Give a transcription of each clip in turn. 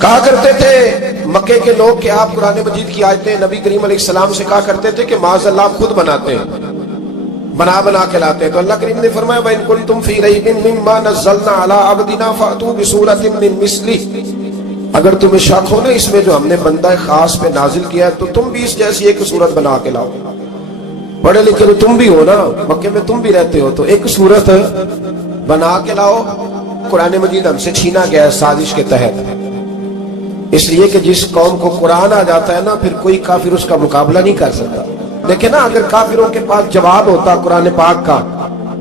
کہا کرتے تھے مکے کے لوگ کہ آپ قرآن مجید کی آیتیں نبی کریم علیہ السلام سے کہا کرتے تھے کہ معاذ اللہ آپ خود بناتے ہیں، بنا کے لاتے ہیں۔ تو اللہ کریم نے فرمایا وَإِن كُنتُمْ فِي رَيْبٍ مِّمَّا نَزَّلْنَا عَلَىٰ عَبْدِنَا فَأْتُوا بِسُورَةٍ مِّن مِّثْلِهِ، اگر تمہیں شک ہو نا اس میں جو ہم نے بندہ خاص پہ نازل کیا ہے تو تم بھی اس جیسی ایک صورت بنا کے لاؤ۔ پڑھے لکھے تو تم بھی ہو نا، مکے میں تم بھی رہتے ہو، تو ایک صورت بنا کے لاؤ۔ قرآن مجید ہم سے چھینا گیا ہے سازش کے تحت، اس لیے کہ جس قوم کو قرآن آ جاتا ہے نا پھر کوئی کافر اس کا مقابلہ نہیں کر سکتا۔ لیکن نا اگر کافروں کے پاس جواب ہوتا قرآن پاک کا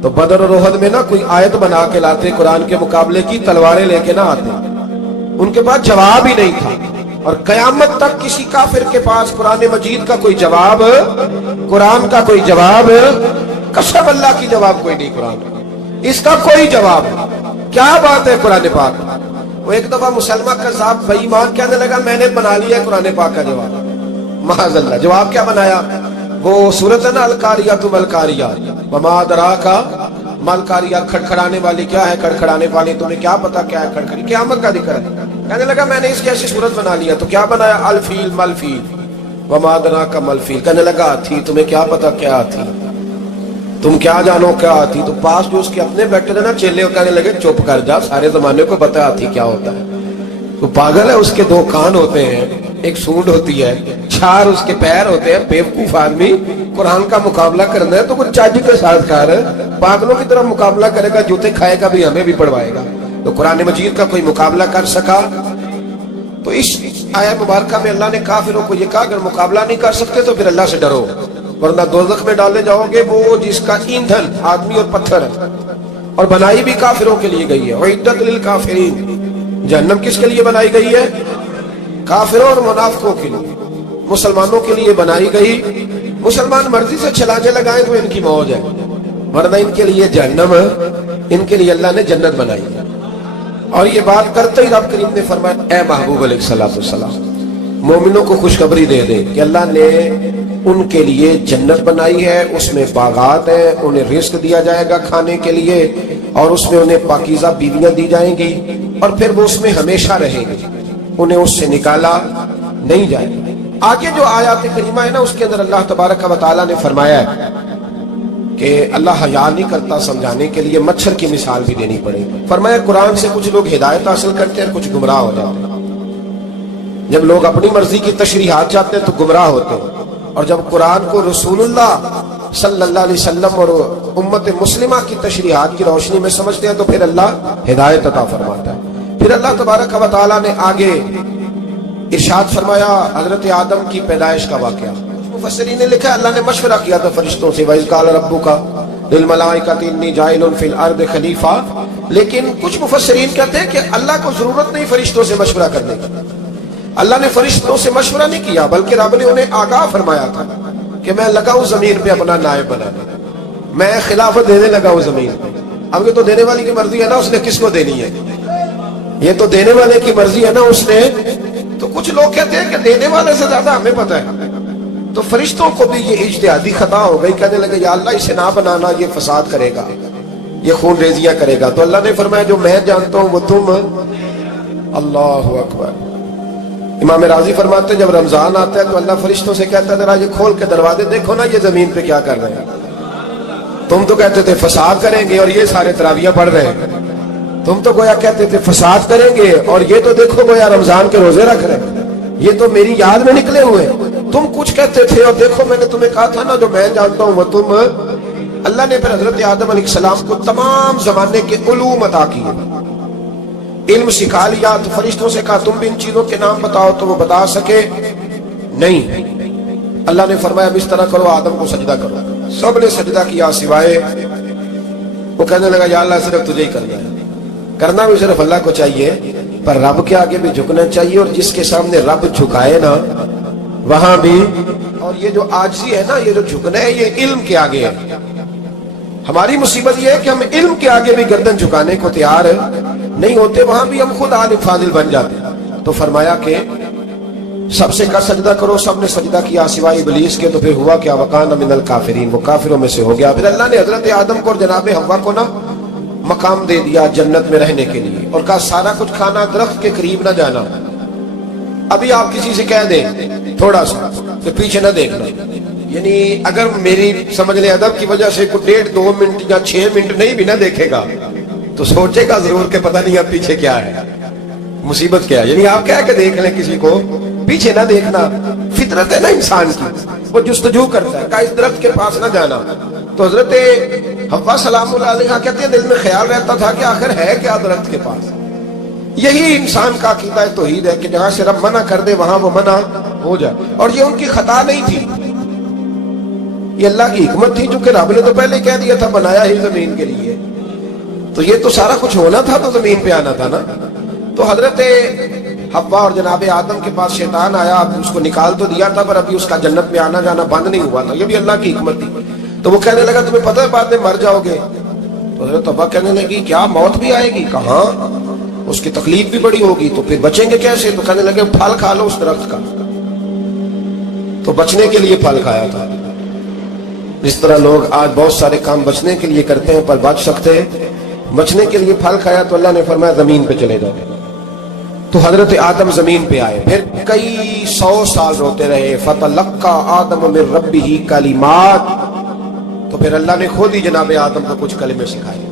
تو بدر اور احد میں نا کوئی آیت بنا کے لاتے قرآن کے مقابلے کی، تلواریں لے کے نہ آتے، ان کے پاس جواب ہی نہیں تھا۔ اور قیامت تک کسی کافر کے پاس قرآن مجید کا کوئی جواب، قرآن کا کوئی جواب، قسم اللہ کی جواب کوئی نہیں، قرآن اس کا کوئی جواب نہیں۔ کیا بات ہے قرآن پاک۔ وہ ایک دفعہ مسلمہ کذاب بے ایمان کہنے لگا میں نے بنا لیا ہے قرآن پاک کا جواب، معاذ اللہ۔ جواب کیا بنایا؟ وہ سورت ہے نا القاریۃ ما القاریۃ وما ادراک ما القاریۃ، کھڑکھڑانے والی کیا ہے، کھڑکھڑانے والی تمہیں کیا پتا کیا ہے کھڑکھڑی، قیامت کا ذکر ہے۔ کہنے لگا میں نے اس کی ایسی صورت بنا لیا، تو کیا بنایا؟ الفیل ملفیل وما ادراک ما الفیل۔ کہنے لگا ہاتھی، تمہیں کیا پتا کیا ہاتھی، تم کیا جانو کیا ہاتھی۔ تو پاس جو اس کے اپنے بیٹھے تھے نا چیلے، کہنے لگے چپ کر جا، سارے زمانے کو پتا ہاتھی کیا ہوتا ہے۔ تو پاگل ہے، اس کے دو کان ہوتے ہیں، ایک سونڈ ہوتی ہے، چار اس کے پیر ہوتے ہیں۔ بیوقوف آدمی قرآن کا مقابلہ کرنا ہے تو کچھ چاج کے ساتھ کر، پاگلوں کی طرح مقابلہ کرے گا، جوتے کھائے گا بھی ہمیں بھی پڑھوائے گا۔ تو قرآن مجید کا کوئی مقابلہ کر سکا؟ تو اس آیت مبارکہ میں اللہ نے کافروں کو یہ کہا اگر مقابلہ نہیں کر سکتے تو پھر اللہ سے ڈرو، ورنہ دوزخ میں ڈالے جاؤ گے، وہ جس کا ایندھن آدمی اور پتھر ہے، اور بنائی بھی کافروں کے لیے گئی ہے۔ وَعِدَّتْ لِلْكَافِرِينَ، جہنم کس کے لیے بنائی گئی ہے؟ کافروں اور منافقوں کے لیے۔ مسلمانوں کے لیے بنائی گئی، مسلمان مرضی سے چھلانے لگائیں تو ان کی موج ہے، ورنہ ان کے لیے جہنم، ان کے لیے اللہ نے جنت بنائی ہے۔ اور یہ بات کرتے ہی رب کریم نے فرمایا اے محبوب علیہ السلام مومنوں کو خوشخبری دے دے کہ اللہ نے ان کے لیے جنت بنائی ہے، اس میں باغات ہیں، انہیں رزق دیا جائے گا کھانے کے لیے، اور اس میں انہیں پاکیزہ بیویاں دی جائیں گی، اور پھر وہ اس میں ہمیشہ رہیں گے، انہیں اس سے نکالا نہیں جائے گا۔ آگے جو آیات کریمہ ہے نا اس کے اندر اللہ تبارک و تعالیٰ نے فرمایا ہے کہ اللہ حیا نہیں کرتا سمجھانے کے لیے مچھر کی مثال بھی دینی پڑے گی۔ فرمایا قرآن سے کچھ لوگ ہدایت حاصل کرتے ہیں، کچھ گمراہ ہو جاتے ہیں۔ جب لوگ اپنی مرضی کی تشریحات چاہتے ہیں تو گمراہ ہوتے ہیں، اور جب قرآن کو رسول اللہ صلی اللہ علیہ وسلم اور امت مسلمہ کی تشریحات کی روشنی میں سمجھتے ہیں تو پھر اللہ ہدایت عطا فرماتا ہے۔ پھر اللہ تبارک و تعالیٰ نے آگے ارشاد فرمایا حضرت آدم کی پیدائش کا واقعہ۔ مفسرین نے لکھا اللہ نے مشورہ کیا تھا فرشتوں سے وَإِذْ قَالَ رَبُّكَ لِلْمَلَائِكَةِ إِنِّي جَاعِلٌ فِي الْأَرْضِ خَلِيفَةً، لیکن کچھ مفسرین کہتے ہیں کہ اللہ کو ضرورت نہیں فرشتوں سے مشورہ کرنے کی، اللہ نے فرشتوں سے مشورہ نہیں کیا بلکہ رب نے انہیں آگاہ فرمایا تھا کہ میں لگا ہوں زمین پہ اپنا نائب بنانے، میں خلافت دینے لگا ہوں زمین پہ۔ اب یہ تو دینے والی کی مرضی ہے نا اس نے کس کو دینی ہے، یہ تو دینے والے کی مرضی ہے نا اس نے۔ تو کچھ لوگ کہتے ہیں کہ دینے والے سے زیادہ ہمیں پتہ ہے۔ تو فرشتوں کو بھی یہ اجتہادی خطا ہو گئی، کہنے لگے یا اللہ اسے نہ بنانا، یہ فساد کرے گا، یہ خون ریزیاں کرے گا۔ تو اللہ نے فرمایا جو میں جانتا ہوں وہ تم، اللہ اکبر۔ امام راضی فرماتے ہیں جب رمضان آتا ہے تو اللہ فرشتوں سے کہتا ہے ذرا یہ کھول کے دروازے دیکھو نا یہ زمین پہ کیا کر رہے ہیں، تم تو کہتے تھے فساد کریں گے اور یہ سارے تراویح پڑھ رہے ہیں، تم تو گویا کہتے تھے فساد کریں گے اور یہ تو دیکھو گویا رمضان کے روزے رکھ رہے ہیں، یہ تو میری یاد میں نکلے ہوئے، تم کچھ کہتے تھے اور دیکھو میں نے تمہیں کہا تھا نا جو میں جانتا ہوں وہ تم۔ اللہ نے پھر حضرت آدم علیہ السلام کو تمام زمانے کے علوم عطا کیے، علم سکھا لیا۔ تو فرشتوں سے کہا تم بھی ان چیزوں کے نام بتاؤ، تو وہ بتا سکے نہیں۔ اللہ نے فرمایا اب اس طرح کرو آدم کو سجدہ کرو، سب نے سجدہ کیا سوائے وہ۔ کہنے لگا یا اللہ صرف تجھے ہی کرنا ہے، کرنا بھی صرف اللہ کو چاہیے، پر رب کے آگے بھی جھکنا چاہیے، اور جس کے سامنے رب جھکائے نا وہاں بھی۔ اور یہ جو عاجزی ہے نا، یہ جو جھکنا ہے یہ علم کے آگے ہے۔ ہماری مصیبت یہ ہے کہ ہم علم کے آگے بھی گردن جھکانے کو تیار نہیں ہوتے، وہاں بھی ہم خود عالم فاضل بن جاتے ہیں۔ تو فرمایا کہ سب سے کا سجدہ کرو، سب نے سجدہ کیا سوائے ابلیس کے۔ تو پھر ہوا کیا وکان من الکافرین، وہ کافروں میں سے ہو گیا۔ پھر اللہ نے حضرت آدم کو اور جناب حوا کو نا مقام دے دیا جنت میں رہنے کے لیے، اور کہا سارا کچھ کھانا، درخت کے قریب نہ جانا، ابھی آپ کسی سے کہہ دیں تھوڑا سا تو پیچھے نہ دیکھنا، یعنی اگر میری سمجھ لیں ادب کی وجہ سے کوئی 1.5-2 منٹ یا 6 منٹ نہیں بھی نہ دیکھے گا تو سوچے گا ضرور کہ پتہ نہیں اب پیچھے کیا ہے، مصیبت کیا ہے۔ یعنی آپ کہہ کے دیکھ لیں کسی کو، پیچھے نہ دیکھنا، فطرت ہے نا انسان کی، وہ جستجو کرتا ہے کہ اس درخت کے پاس نہ جانا۔ تو حضرت حوا سلام اللہ علیہ کہتے ہیں دل میں خیال رہتا تھا کہ آخر ہے کیا درخت کے پاس۔ یہی انسان کا عقیدہ توحید ہے کہ جہاں سے رب منع کر دے وہاں وہ منع ہو جائے، اور یہ ان کی خطا نہیں تھی، یہ اللہ کی حکمت تھی، چونکہ رب نے تو پہلے کہہ دیا تھا بنایا ہی زمین کے لیے، تو یہ تو سارا کچھ ہونا تھا تو زمین پہ آنا تھا نا۔ تو حضرت حوا اور جناب آدم کے پاس شیطان آیا، اس کو نکال تو دیا تھا پر ابھی اس کا جنت میں آنا جانا بند نہیں ہوا تھا، یہ بھی اللہ کی حکمت تھی۔ تو وہ کہنے لگا تمہیں پتہ ہے بعد میں مر جاؤ گے؟ تو حضرت حوا کہنے لگی کیا موت بھی آئے گی؟ کہاں، اس کی تکلیف بھی بڑی ہوگی، تو پھر بچیں گے کیسے؟ تو کہنے لگے پھل کھا لو اس درخت کا، تو بچنے کے لیے پھل کھایا تھا۔ اس طرح لوگ آج بہت سارے کام بچنے کے لیے کرتے ہیں پر بچ سکتے ہیں، بچنے کے لیے پھل کھایا تو اللہ نے فرمایا زمین پہ چلے جاؤ۔ تو حضرت آدم زمین پہ آئے، پھر کئی 100 سال روتے رہے، فَتَلَقَّى آدَمُ مِن رَبِّهِ کَلِمَاتٍ، تو پھر اللہ نے خود ہی جناب آدم کو کچھ کلمے سکھائے۔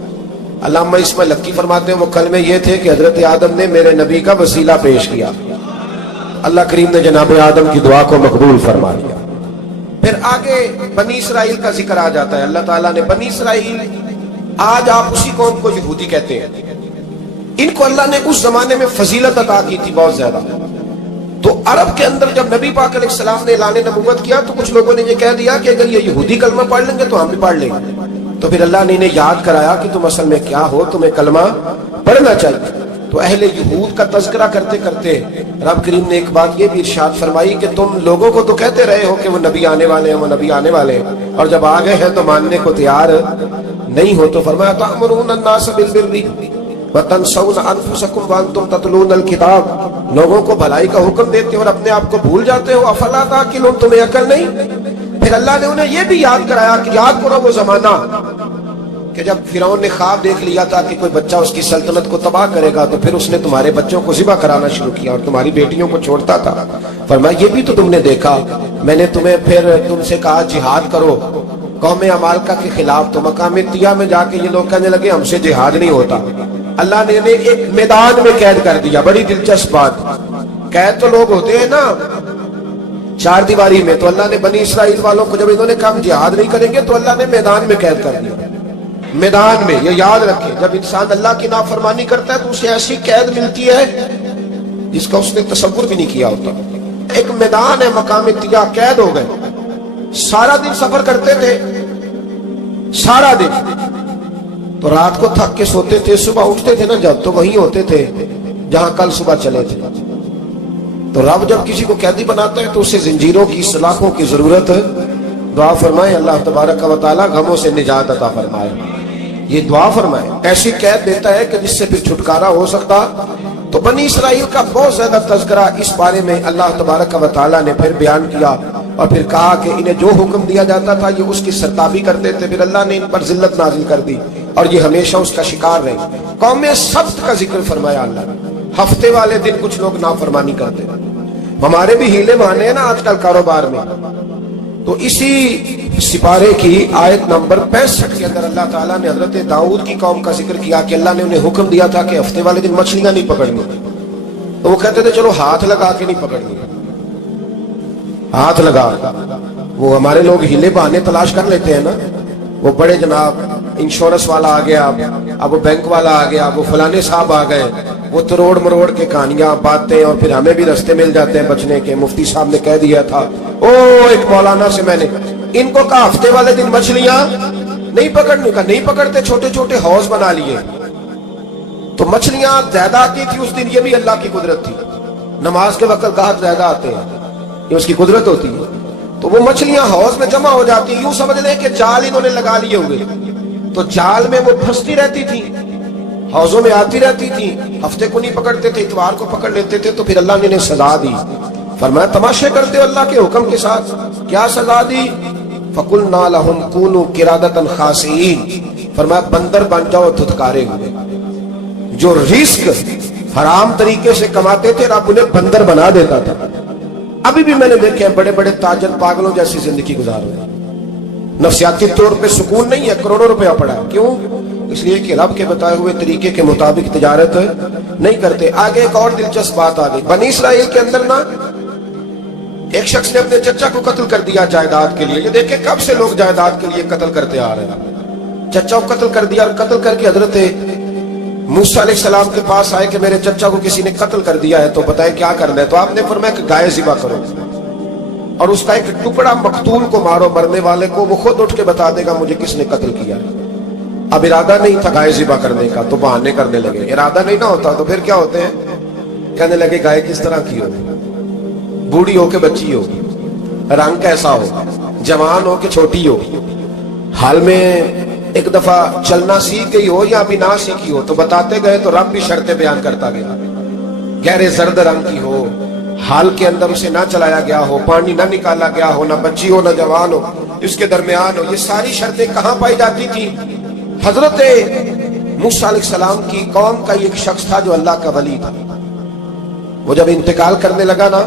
علامہ اسماعیل لکی فرماتے ہیں وہ کلمے یہ تھے کہ حضرت آدم نے میرے نبی کا وسیلہ پیش کیا، اللہ کریم نے جناب آدم کی دعا کو مقبول فرما لیا۔ پھر آگے بنی اسرائیل کا ذکر آ جاتا ہے، اللہ تعالیٰ نے بنی اسرائیل، آج آپ اسی قوم کو یہودی کہتے ہیں، ان کو اللہ نے اس زمانے میں فضیلت عطا کی تھی بہت زیادہ۔ تو عرب کے اندر جب نبی پاک علیہ السلام نے اعلان نبوت کیا تو کچھ لوگوں نے یہ کہہ دیا کہ اگر یہ یہودی کلمہ پڑھ لیں گے تو ہم بھی پڑھ لیں گے، تو پھر اللہ نے انہیں یاد کرایا کہ تم اصل میں کیا ہو، تمہیں کلمہ پڑھنا چاہیے۔ تو اہل یہود کا تذکرہ کرتے کرتے رب کریم نے ایک بات یہ بھی ارشاد فرمائی کہ تم لوگوں کو تو کہتے رہے ہو کہ وہ نبی آنے والے ہیں، وہ نبی آنے والے ہیں، اور جب آ گئے ہیں تو ماننے کو تیار نہیں ہو۔ تو فرمایا تأمرون الناس بالبر وتنسون انفسکم وانتم تتلون الکتاب، لوگوں کو بھلائی کا حکم دیتے ہو اور اپنے آپ کو بھول جاتے ہو، افلا تعقلون، تمہیں عقل نہیں؟ پھر اللہ نے انہیں یہ بھی یاد کرایا کہ یاد کرو وہ زمانہ کہ جب فرعون نے خواب دیکھ لیا تھا کہ کوئی بچہ اس کی سلطنت کو تباہ کرے گا، تو پھر اس نے تمہارے بچوں کو ذبح کرانا شروع کیا اور تمہاری بیٹیوں کو چھوڑتا تھا۔ فرمایا یہ بھی تو تم نے دیکھا، میں نے تمہیں پھر تم سے کہا جہاد کرو قوم عمالقہ کے خلاف، تو مقام طیہ میں جا کے یہ لوگ کہنے لگے ہم سے جہاد نہیں ہوتا، اللہ نے انہیں ایک میدان میں قید کر دیا۔ بڑی دلچسپ بات، قید تو لوگ ہوتے ہیں نا چار دیواری میں، تو اللہ نے بنی اسرائیل والوں کو جب انہوں نے کہا جہاد نہیں کریں گے تو اللہ نے میدان میں قید کر دیا۔ میدان میں، یہ یاد رکھیں، جب انسان اللہ کی نافرمانی کرتا ہے تو اسے ایسی قید ملتی ہے جس کا اس نے تصور بھی نہیں کیا ہوتا۔ ایک میدان ہے مقام طیہ، قید ہو گئے، سارا دن سفر کرتے تھے، سارا دن، تو رات کو تھک کے سوتے تھے، صبح اٹھتے تھے نا جب تو وہیں ہوتے تھے جہاں کل صبح چلے تھے۔ تو رب جب کسی کو قیدی بناتا ہے تو اسے زنجیروں کی، سلاخوں کی ضرورت، دعا فرمائے اللہ تبارک و تعالی غموں سے نجات عطا فرمائے، یہ دعا فرمائے، ایسی قید دیتا ہے کہ جس سے پھر چھٹکارا ہو سکتا۔ تو بنی اسرائیل کا بہت زیادہ تذکرہ اس بارے میں اللہ تبارک و تعالی نے پھر بیان کیا، اور پھر کہا کہ انہیں جو حکم دیا جاتا تھا یہ اس کی سرتابی کرتے تھے، پھر اللہ نے ان پر ذلت نازل کر دی اور یہ ہمیشہ اس کا شکار رہے۔ قوم سبت کا ذکر فرمایا اللہ نے، ہفتے والے دن کچھ لوگ نافرمانی کرتے ہیں، ہمارے بھی ہیلے بہانے ہیں نا آج کل کاروبار میں۔ تو اسی سپارے کی آیت نمبر 65 کے اندر اللہ تعالیٰ نے حضرت داؤد کی قوم کا ذکر کیا کہ اللہ نے انہیں حکم دیا تھا کہ ہفتے والے دن مچھلیاں نہیں پکڑنی، تو وہ کہتے تھے چلو ہاتھ لگا کے نہیں پکڑنی، ہاتھ لگا، وہ ہمارے لوگ ہیلے بہانے تلاش کر لیتے ہیں نا، وہ بڑے جناب انشورنس والا آ گیا، اب وہ بینک والا آ گیا، وہ فلانے صاحب آ گئے، وہ تروڑ مروڑ کے کہانیاں باتیں، اور پھر ہمیں بھی رستے مل جاتے ہیں بچنے کے۔ مفتی صاحب نے کہہ دیا تھا، ایک مولانا سے میں نے ان کو کہا ہفتے والے دن مچھلیاں نہیں پکڑنے کا، نہیں پکڑتے، چھوٹے چھوٹے حوض بنا لیے، تو مچھلیاں زیادہ آتی تھی اس دن، یہ بھی اللہ کی قدرت تھی، نماز کے وقت گاہک زیادہ آتے ہیں، یہ اس کی قدرت ہوتی ہے، تو وہ مچھلیاں حوض میں جمع ہو جاتی، یوں سمجھ لیں کہ جال انہوں نے لگا لیے ہوئے، تو جال میں وہ پھنستی رہتی تھی، حوضوں میں آتی رہتی تھی، ہفتے کو نہیں پکڑتے تھے، اتوار کو پکڑ لیتے تھے، تو پھر اللہ نے انہیں سزا دی۔ فرمایا تماشے کرتے ہو اللہ کے حکم کے ساتھ، کیا سزا دی؟ فَقُلْنَا لَهُمْ كُونُوا قِرَادَةً خَاسِئِينَ، فرمایا بندر بن جاؤ دھتکارے ہوئے۔ جو رزق حرام طریقے سے کماتے تھے، رب انہیں بندر بنا دیتا تھا۔ ابھی بھی میں نے دیکھے ہیں بڑے بڑے تاجر پاگلوں جیسی زندگی گزار رہے ہیں، نفسیاتی طور پہ سکون نہیں ہے، کروڑوں روپیہ پڑا ہے۔ کیوں؟ اس لیے کہ رب کے بتائے ہوئے طریقے کے مطابق تجارت نہیں کرتے۔ آگے ایک اور دلچسپ بات آ گئی، بنی اسرائیل کے اندر نا ایک شخص نے اپنے چچا کو قتل کر دیا جائیداد کے لیے۔ یہ دیکھیں کب سے لوگ جائیداد کے لیے قتل کرتے آ رہے ہیں۔ چچا کو قتل کر دیا، اور قتل کر کے حضرت موسیٰ علیہ السلام کے پاس آئے کہ میرے چچا کو کسی نے قتل کر دیا ہے، تو بتائیں کیا کرنا ہے؟ تو آپ نے فرمایا کہ گائے ذبح کرو، اور اس کا ایک ٹکڑا مقتول کو مارو، مرنے والے کو، وہ خود اٹھ کے بتا دے گا مجھے کس نے قتل کیا۔ اب ارادہ نہیں تھا گائے ذبح کرنے کا تو بہانے کرنے لگے۔ ارادہ نہیں نہ ہوتا تو پھر کیا ہوتے ہیں؟ کہنے لگے گائے کس طرح کی ہو، بوڑھی ہو کہ بچی ہو، رنگ کیسا ہو، جوان ہو کہ چھوٹی ہو، حال میں ایک دفعہ چلنا سیکھ گئی ہو یا ابھی نہ سیکھی ہو۔ تو بتاتے گئے تو رب بھی شرطیں بیان کرتا گیا، گہرے زرد رنگ کی ہو، حال کے اندر اسے نہ چلایا گیا ہو، پانی نہ نکالا گیا ہو، نہ بچی ہو نہ جوان ہو، اس کے درمیان ہو۔ یہ ساری شرطیں کہاں پائی جاتی تھی؟ حضرت موسیٰ علیہ السلام کی قوم کا ایک شخص تھا جو اللہ کا ولی تھا۔ وہ جب انتقال کرنے لگا نا،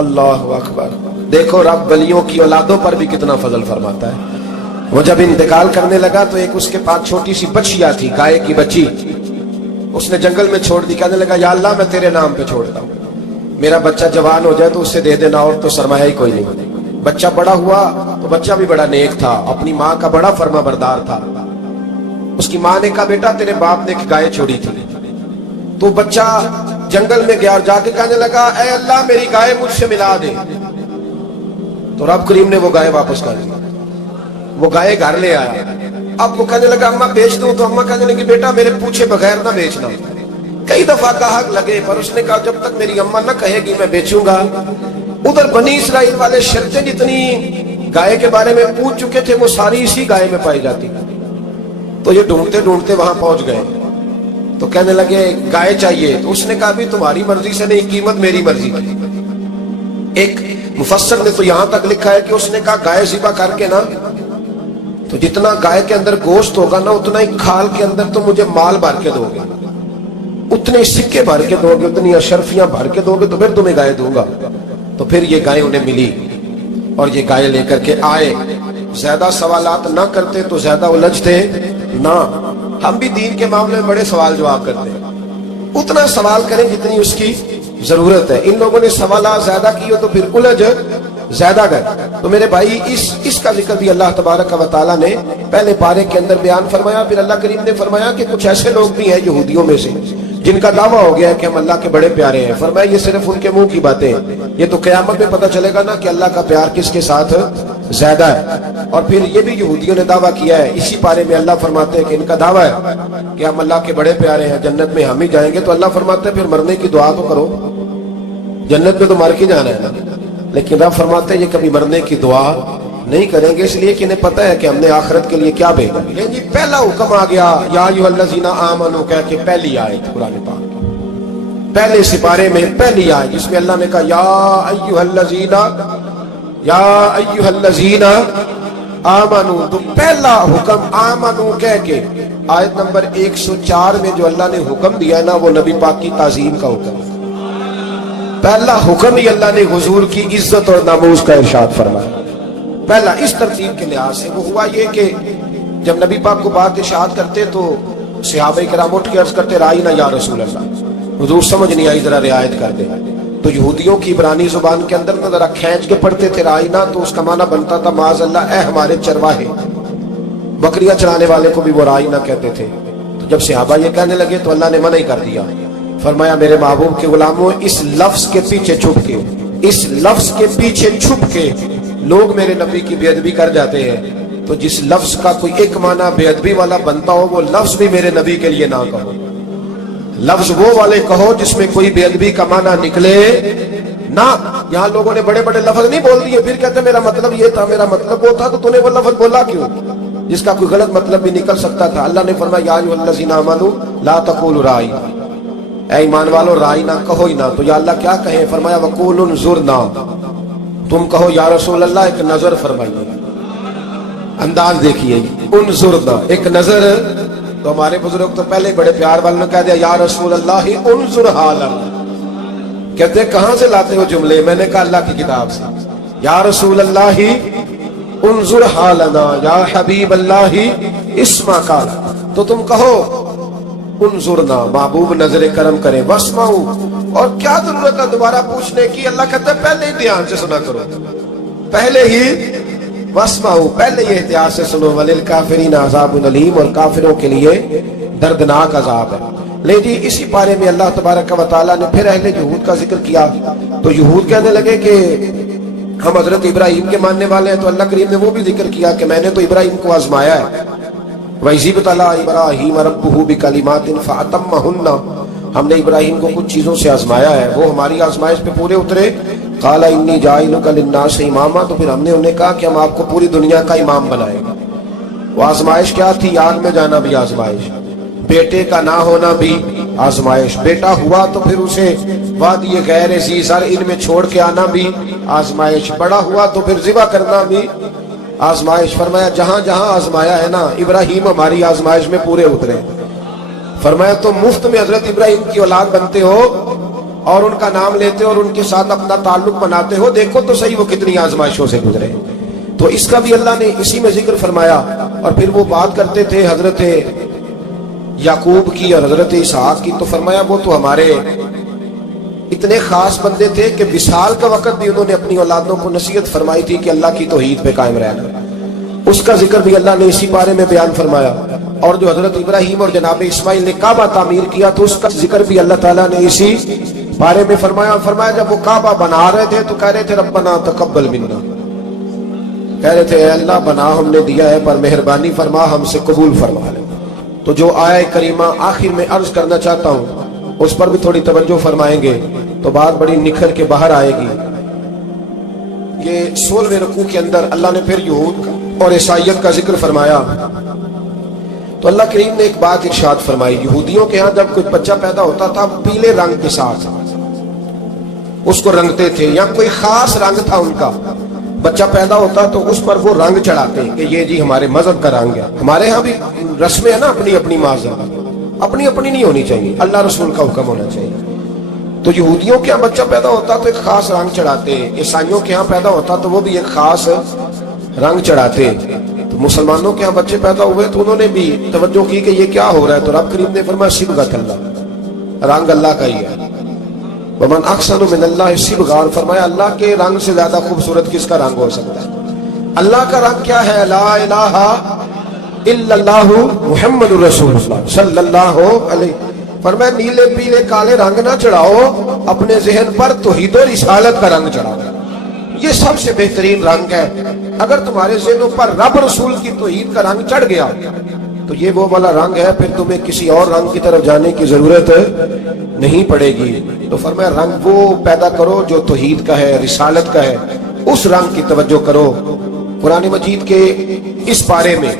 اللہ اکبر، دیکھو رب ولیوں کی اولادوں پر بھی کتنا فضل فرماتا ہے۔ وہ جب انتقال کرنے لگا تو ایک اس کے پاس چھوٹی سی بچیا تھی، گائے کی بچی، اس نے جنگل میں چھوڑ دی۔ کہنے لگا یا اللہ میں تیرے نام پہ چھوڑتا ہوں، میرا بچہ جوان ہو جائے تو اسے دے دینا، اور تو سرمایہ ہی کوئی نہیں۔ بچہ بڑا ہوا تو بچہ بھی بڑا نیک تھا، اپنی ماں کا بڑا فرما بردار تھا۔ اس کی ماں نے کہا بیٹا تیرے باپ نے ایک گائے چھوڑی تھی، تو بچہ جنگل میں گیا اور جا کے کہنے لگا اے اللہ میری گائے مجھ سے ملا دے۔ تو رب کریم نے وہ گائے واپس کر دی، وہ گائے گھر لے آیا۔ اب وہ کہنے لگا اماں بیچ دوں، تو اماں کہنے لگی بیٹا میرے پوچھے بغیر نہ بیچنا۔ کئی دفعہ گاہک لگے پر اس نے کہا جب تک میری اماں نہ کہے گی میں بیچوں گا۔ ادھر بنی اسرائیل والے شرطیں جتنی گائے کے بارے میں پوچھ چکے تھے وہ ساری اسی گائے میں پائی جاتی، تو یہ ڈھونڈتے ڈھونڈتے وہاں پہنچ گئے۔ تو کہنے لگے گائے چاہیے، تو اس نے کہا بھی تمہاری مرضی سے نہیں، قیمت میری مرضی کی۔ ایک مفسر نے تو یہاں تک لکھا ہے کہ اس نے کہا گائے ذبح کر کے نا، تو جتنا گائے کے اندر گوشت ہوگا نا اتنا ہی کھال کے اندر تو مجھے مال بھر کے دو گے، اتنے سکے بھر کے دو گے، اتنی اشرفیاں بھر کے دو گے تو پھر تمہیں گائے دوں گا۔ تو پھر یہ گائے انہیں ملی اور یہ گائے لے کر کے آئے۔ زیادہ سوالات نہ کرتے تو زیادہ الجھتے نہ۔ ہم بھی دین کے معاملے میں بڑے سوال جواب کرتے ہیں، اتنا سوال کریں جتنی اس کی ضرورت ہے۔ ان لوگوں نے سوالات زیادہ کی ہو تو پھر الجھ زیادہ گئے۔ تو میرے بھائی اس کا ذکر بھی اللہ تبارک و تعالیٰ نے پہلے پارے کے اندر بیان فرمایا۔ پھر اللہ کریم نے فرمایا کہ کچھ ایسے لوگ بھی ہیں یہودیوں میں سے جن کا دعویٰ ہو گیا ہے کہ ہم اللہ کے بڑے پیارے ہیں۔ فرمایا یہ صرف ان کے منہ کی باتیں ہیں، یہ تو قیامت میں پتہ چلے گا نا کہ اللہ کا پیار کس کے ساتھ زیادہ ہے۔ اور پھر یہ بھی یہودیوں نے دعویٰ کیا ہے، اسی پارے میں اللہ فرماتے ہیں کہ ان کا دعویٰ ہے کہ ہم اللہ کے بڑے پیارے ہیں، جنت میں ہم ہی جائیں گے۔ تو اللہ فرماتے ہیں پھر مرنے کی دعا تو کرو، جنت میں تو مر کے جانا ہے نا۔ لیکن رب فرماتے ہیں یہ کبھی مرنے کی دعا نہیں کریں گے، اس لیے کہ انہیں پتہ ہے کہ ہم نے آخرت کے لیے کیا بھیجا۔ لیکن جی پہلا حکم آ گیا یا ایھا الذین آمنوا کہہ کے، پہلی آیت قرآن پاک کی پہلے سپارے میں پہلی آیت جس میں اللہ نے کہا یا ایھا الذین آمنوا، تو پہلا حکم آمنوا کہہ کے آیت نمبر 104 میں جو اللہ نے حکم دیا نا وہ نبی پاک کی تعظیم کا حکم ہے۔ پہلا حکم ہی اللہ نے حضور کی عزت اور ناموس کا ارشاد فرمایا۔ پہلا اس ترتیب کے لحاظ سے وہ ہوا یہ کہ جب نبی پاک کو بات ارشاد کرتے تو صحابہ کرام اٹھ کے عرض کرتے رائنا یا رسول اللہ، حضور سمجھ نہیں آئی ذرا رعایت کر دے۔ تو یہودیوں کی عبرانی زبان کے اندر نہ ذرا کھینچ کے پڑھتے تھے رائنا، تو اس کا معنی بنتا تھا معاذ اللہ اے ہمارے چرواہے، بکریاں چرانے والے کو بھی وہ رائنا کہتے تھے۔ تو جب صحابہ یہ کہنے لگے تو اللہ نے منع ہی کر دیا، فرمایا میرے محبوب کے غلاموں اس لفظ کے پیچھے چھپ کے، اس لفظ کے پیچھے چھپ کے لوگ میرے نبی کی بے ادبی کر جاتے ہیں، تو جس لفظ کا کوئی ایک معنی بے ادبی والا بنتا ہو وہ لفظ بھی میرے نبی کے لیے نہ کہو، لفظ وہ والے کہو جس میں کوئی بے ادبی کا معنی نکلے نہ۔ یہاں لوگوں نے بڑے بڑے لفظ نہیں بول دیے پھر کہتے میرا مطلب یہ تھا، میرا مطلب وہ تھا، تو تو نے وہ لفظ بولا کیوں جس کا کوئی غلط مطلب بھی نکل سکتا تھا۔ اللہ نے فرمایا یا ایھا الذین آمنوا لا تقولوا رائنا، اے ایمان والو رائنا کہو ہی نہ۔ تو یا اللہ کیا کہیں؟ فرمایا وقولوا انظرنا، تم کہو یا رسول اللہ ایک نظر فرمائیے۔ انداز دیکھیے انظرنا، ایک نظر تو ہمارے بزرگ تو پہلے بڑے پیار والوں نے کہہ دیا یا رسول اللہ انظر حالنا. کہتے ہیں کہاں سے لاتے ہو جملے؟ میں نے کہا اللہ کی کتاب سے. یا رسول اللہ انظر حالنا یا حبیب اللہ اسما قال. تو تم کہو انظرنا، محبوب نظر کرم کرے، واسمعوا، اور کیا ضرورت ہے دوبارہ پوچھنے کی؟ اللہ کہتا ہے پہلے ہی دھیان سے سنا کرو، پہلے ہی واسمعوا، پہلے ہی احتیاط سے سنو. وللکافرین عذاب علیم، اور کافروں کے لیے دردناک عذاب ہے. لے جی اسی پارے میں اللہ تبارک و تعالیٰ نے پھر اہل یہود کا ذکر کیا. تو یہود کہنے لگے کہ ہم حضرت ابراہیم کے ماننے والے ہیں. تو اللہ کریم نے وہ بھی ذکر کیا کہ میں نے تو ابراہیم کو آزمایا ہے. وَإِذِ ابْتَلَىٰ إِبْرَاهِيمَ رَبُّهُ بِكَلِمَاتٍ فَأَتَمَّهُنَّ، ہم نے ابراہیم کو کچھ چیزوں سے آزمایا ہے، وہ ہماری آزمائش پہ پورے اترے. قَالَ إِنِّي جَاعِلُكَ لِلنَّاسِ إِمَامًا، تو پھر ہم نے انہیں کہا کہ ہم آپ کو پوری دنیا کا امام بنائیں گے. وہ آزمائش کیا تھی؟ آگ میں جانا بھی آزمائش، بیٹے کا نہ ہونا بھی آزمائش، بیٹا ہوا تو پھر اسے وادی غیر ذی زرع ان میں چھوڑ کے آنا بھی آزمائش، بڑا ہوا تو پھر ذبح کرنا بھی آزمائش. فرمایا جہاں جہاں آزمایا ہے نا ابراہیم ہماری آزمائش میں پورے اترے. فرمایا تو مفت میں حضرت ابراہیم کی اولاد بنتے ہو اور ان کا نام لیتے ہو اور ان کے ساتھ اپنا تعلق بناتے ہو، دیکھو تو صحیح وہ کتنی آزمائشوں سے گزرے. تو اس کا بھی اللہ نے اسی میں ذکر فرمایا. اور پھر وہ بات کرتے تھے حضرت یعقوب کی اور حضرت اسحاق کی. تو فرمایا وہ تو ہمارے اتنے خاص بندے تھے کہ وصال کا وقت بھی انہوں نے اپنی اولادوں کو نصیحت فرمائی تھی کہ اللہ کی توحید پہ قائم رہنا. اس کا ذکر بھی اللہ نے اسی بارے میں بیان فرمایا. اور جو حضرت ابراہیم اور جناب اسماعیل نے کعبہ تعمیر کیا تو اس کا ذکر بھی اللہ تعالیٰ نے اسی بارے میں فرمایا. فرمایا جب وہ کعبہ بنا رہے تھے تو کہہ رہے تھے ربنا تقبل منا، کہہ رہے تھے اے اللہ بنا ہم نے دیا ہے پر مہربانی فرما ہم سے قبول فرما لے. تو جو آیہ کریمہ آخر میں عرض کرنا چاہتا ہوں اس پر بھی تھوڑی توجہ فرمائیں گے تو بات بڑی نکھر کے باہر آئے گی. یہ 16ویں رکوع کے اندر اللہ نے پھر یہود اور عیسائیت کا ذکر فرمایا. تو اللہ کریم نے ایک بات ارشاد فرمائی. یہودیوں کے ہاں جب کوئی بچہ پیدا ہوتا تھا پیلے رنگ کے ساتھ اس کو رنگتے تھے، یا کوئی خاص رنگ تھا ان کا. بچہ پیدا ہوتا تو اس پر وہ رنگ چڑھاتے کہ یہ جی ہمارے مذہب کا رنگ ہے. ہمارے ہاں بھی رسمیں ہیں نا اپنی اپنی معذرت، اپنی اپنی نہیں ہونی چاہیے، اللہ رسول کا حکم ہونا چاہیے. تو یہودیوں کے ہاں بچہ پیدا ہوتا تو ایک خاص رنگ چڑھاتے، عیسائیوں کے ہاں پیدا ہوتا تو وہ بھی ایک خاص رنگ چڑھاتے. تو مسلمانوں کے ہاں بچے پیدا ہوئے تو انہوں نے بھی توجہ کی کہ یہ کیا ہو رہا ہے. تو رب کریم نے فرمایا صبغۃ اللہ، رنگ اللہ کا ہی ہے. ومن احسن من اللہ صبغہ، فرمایا اللہ کے رنگ سے زیادہ خوبصورت کس کا رنگ ہو سکتا ہے؟ اللہ کا رنگ کیا ہے؟ لا الہ الا اللہ محمد رسول اللہ صلی اللہ علیہ. فرمایا نیلے پیلے کالے رنگ نہ چڑھاؤ، اپنے ذہن پر توحید و رسالت کا رنگ چڑھاؤ. یہ سب سے بہترین رنگ ہے. اگر تمہارے ذہنوں پر رب رسول کی توحید کا رنگ چڑھ گیا تو یہ وہ والا رنگ ہے، پھر تمہیں کسی اور رنگ کی طرف جانے کی ضرورت نہیں پڑے گی. تو فرمایا رنگ وہ پیدا کرو جو توحید کا ہے، رسالت کا ہے، اس رنگ کی توجہ کرو. قرآن مجید کے اس بارے میں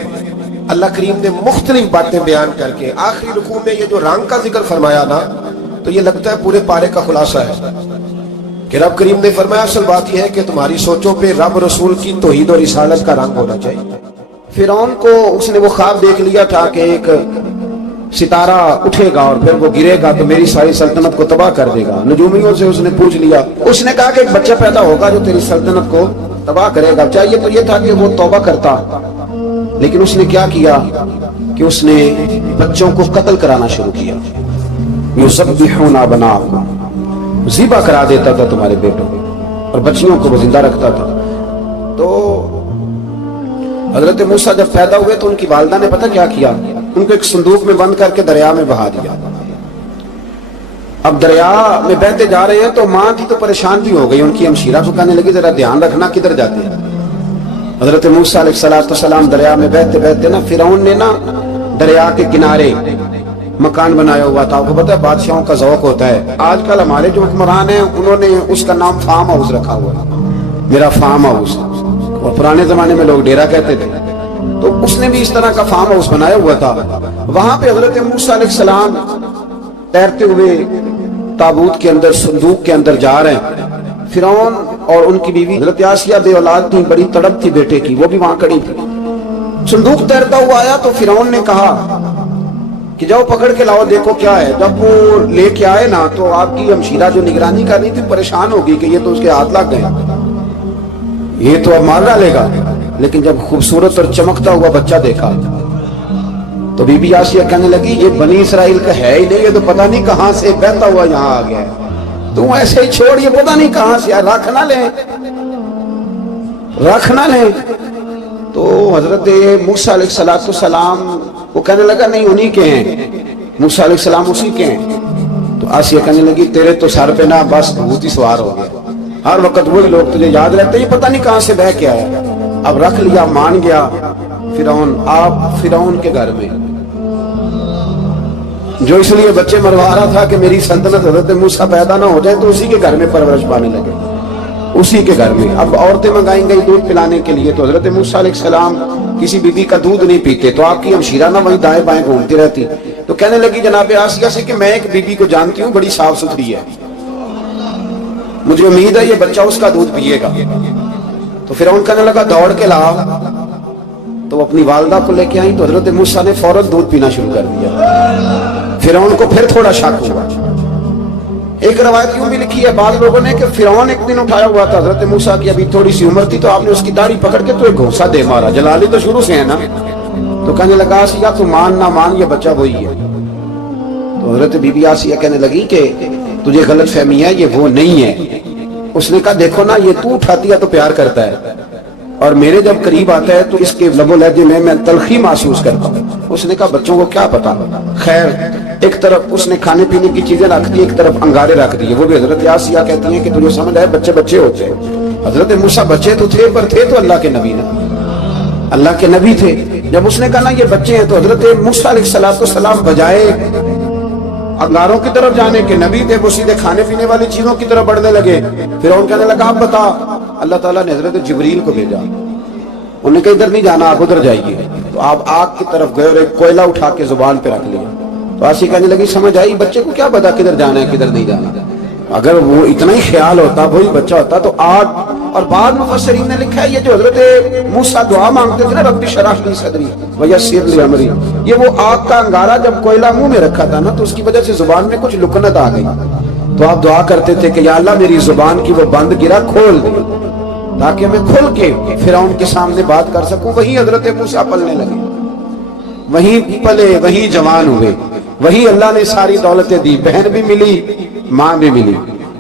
اللہ کریم نے مختلف باتیں بیان کر کے آخری رکوع میں یہ جو رنگ کا ذکر فرمایا نا تو یہ لگتا ہے پورے پارے کا خلاصہ ہے کہ رب کریم نے فرمایا اصل بات یہ ہے کہ تمہاری سوچوں پہ رب رسول کی توحید اور رسالت کا رنگ ہونا چاہیے. فرعون کو اس نے وہ خواب دیکھ لیا تھا کہ ایک ستارہ اٹھے گا اور پھر وہ گرے گا تو میری ساری سلطنت کو تباہ کر دے گا. نجومیوں سے اس نے پوچھ لیا، اس نے کہا کہ ایک بچہ پیدا ہوگا جو تیری سلطنت کو تباہ کرے گا. چاہیے تو یہ تھا کہ وہ توبہ کرتا، لیکن اس نے کیا کیا کہ اس نے بچوں کو قتل کرانا شروع کیا. یذبحون ابناءکم، ذبح کرا دیتا تھا تمہارے بیٹوں کو اور بچیوں کو وہ زندہ رکھتا تھا. تو حضرت موسیٰ جب پیدا ہوئے تو ان کی والدہ نے پتہ کیا کیا؟ ان کو ایک صندوق میں بند کر کے دریا میں بہا دیا. اب دریا میں بہتے جا رہے ہیں تو ماں تھی تو پریشان بھی ہو گئی. ان کی ہمشیرہ کو کہنے لگی ذرا دھیان رکھنا کدھر جاتے ہیں. حضرت موسیٰ علیہ السلام دریا میں بہتے بہتے نا فرعون نے نا دریا کے کنارے مکان بنایا ہوا تھا. آپ کو پتہ ہے بادشاہوں کا ذوق ہوتا ہے. آج کل ہمارے جو حکمران ہیں انہوں نے اس کا نام فارم ہاؤس رکھا ہوا ہے، میرا فارم ہاؤس. اور پرانے زمانے میں لوگ ڈیرا کہتے تھے. تو اس نے بھی اس طرح کا فارم ہاؤس بنایا ہوا تھا. وہاں پہ حضرت موسیٰ علیہ السلام تیرتے ہوئے تابوت کے اندر صندوق کے اندر جا رہے ہیں. فرعون اور ان کی بیوی حضرت آسیہ بے اولاد تھی، بڑی تڑپ تھی بیٹے کی، وہ بھی وہاں کھڑی تھی. صندوق تیرتا ہوا آیا تو فرعون نے کہا کہ جاؤ پکڑ کے لاؤ دیکھو کیا ہے. جب وہ لے کے آئے نا تو آپ کی ہمشیرہ جو نگرانی کر رہی تھی پریشان ہوگی کہ یہ تو اس کے ہاتھ لگ گئے, یہ تو اب مار ڈالے گا. لیکن جب خوبصورت اور چمکتا ہوا بچہ دیکھا تو بی بی آسیہ کہنے لگی یہ بنی اسرائیل کا ہے ہی نہیں, یہ تو پتہ نہیں کہاں سے بہتا ہوا یہاں آ گیا ہے, تم ایسے ہی چھوڑ, یہ پتہ نہیں کہاں سے رکھ نہ لیں, رکھ نہ لیں. تو حضرت موسیٰ علیہ السلام وہ کہنے لگا نہیں انہی کے ہیں, موسیٰ علیہ السلام اسی کے ہیں. تو آسیہ کہنے لگی تیرے تو سر پہ نا بس بھوت ہی سوار ہو گیا, ہر وقت وہی لوگ تجھے یاد رہتے, یہ پتہ نہیں کہاں سے بہ کے آیا. اب رکھ لیا, مان گیا. فرعون, آپ فرعون کے گھر میں جو اس لیے بچے مروا رہا تھا کہ میری سلطنت حضرت موسیٰ پیدا نہ ہو جائے, تو اسی کے گھر میں پرورش پانے لگے, اسی کے گھر میں. اب عورتیں منگائیں گئی دودھ پلانے کے لیے, تو حضرت موسیٰ علیہ السلام کسی بی بی کا دودھ نہیں پیتے, تو آپ کی ہمشیرہ نہ وہیں دائیں بائیں گھومتی رہتی. تو کہنے لگی جناب آسیہ سے کہ میں ایک بی بی کو جانتی ہوں, بڑی صاف ستھری ہے, مجھے امید ہے یہ بچہ اس کا دودھ پیے گا. تو فرعون کہنے لگا دوڑ کے لا. تو اپنی والدہ کو لے کے آئی, تو حضرت موسیٰ نے فوراً دودھ پینا شروع کر دیا. فرعون کو پھر تھوڑا شک ہوا. ایک روایت یوں بھی لکھی ہے بعض لوگوں نے کہ فرعون ایک دن اٹھایا ہوا تھا حضرت موسیٰ کی ابھی تھوڑی سی عمر تھی, تو آپ نے اس کی داڑھی پکڑ کے تو ایک گھونسا دے مارا. جلالی تو شروع سے ہے نا. تو کہنے لگا آسیہ تو مان نہ مان, یہ بچہ وہی ہے. تو حضرت بی بی آسیہ کہنے لگی کہ تجھے غلط فہمی ہے, یہ وہ نہیں ہے. اس نے کہا دیکھو نا, یہ تو اٹھاتی ہے تو پیار کرتا ہے, اور میرے جب قریب آتا ہے تو اس کے لب و لہجے میں تلخی محسوس کرتا ہوں. اس نے کہا بچوں کو کیا پتا. خیر, ایک طرف اس نے کھانے پینے کی چیزیں رکھ دی, ایک طرف انگارے رکھ دیے. وہ بھی حضرت آسیہ کہتی ہیں کہ تجھے سمجھ آئے بچے بچے ہوتے ہیں. حضرت موسیٰ بچے تو تھے, پر تھے تو اللہ کے نبی نے, اللہ کے نبی تھے. جب اس نے کہا نا یہ بچے ہیں, تو حضرت موسیٰ علیہ السلام بجائے انگاروں کی طرف جانے کے نبی تھے, وہ سیدھے کھانے پینے والی چیزوں کی طرف بڑھنے لگے. فرعون کہنے لگا اب بتا. اللہ تعالیٰ نے حضرت جبریل کو بھیجا, انہوں نے کہا ادھر نہیں جانا, آپ ادھر جائیے. تو آپ آگ کی طرف گئے اور ایک کوئلہ اٹھا کے زبان پہ رکھ لیا. تو آسیہ کہنے لگی سمجھ آئی, بچے کو کیا پتا کدھر جانا ہے کدھر نہیں جانا. اگر وہ اتنا ہی خیال ہوتا, وہی بچہ ہوتا تو آگ. اور بعض مفسرین نے لکھا ہے یہ جو حضرت موسیٰ دعا مانگتے تھے نا رب اشرح لی صدری ویسر لی امری, یہ وہ آگ کا انگارہ جب کوئلہ منہ میں رکھا تھا نا, تو اس کی وجہ سے زبان میں کچھ لکنت آ گئی. تو آپ دعا کرتے تھے کہ یا اللہ میری زبان کی وہ بند گرا کھول دے, تاکہ میں کھل کے فرعون کے سامنے بات کر سکوں. وہی حضرت موسیٰ پلنے لگے, وہیں پلے, وہیں جوان ہوئے, وہی اللہ نے ساری دولتیں دی, بہن بھی ملی, ماں بھی ملی,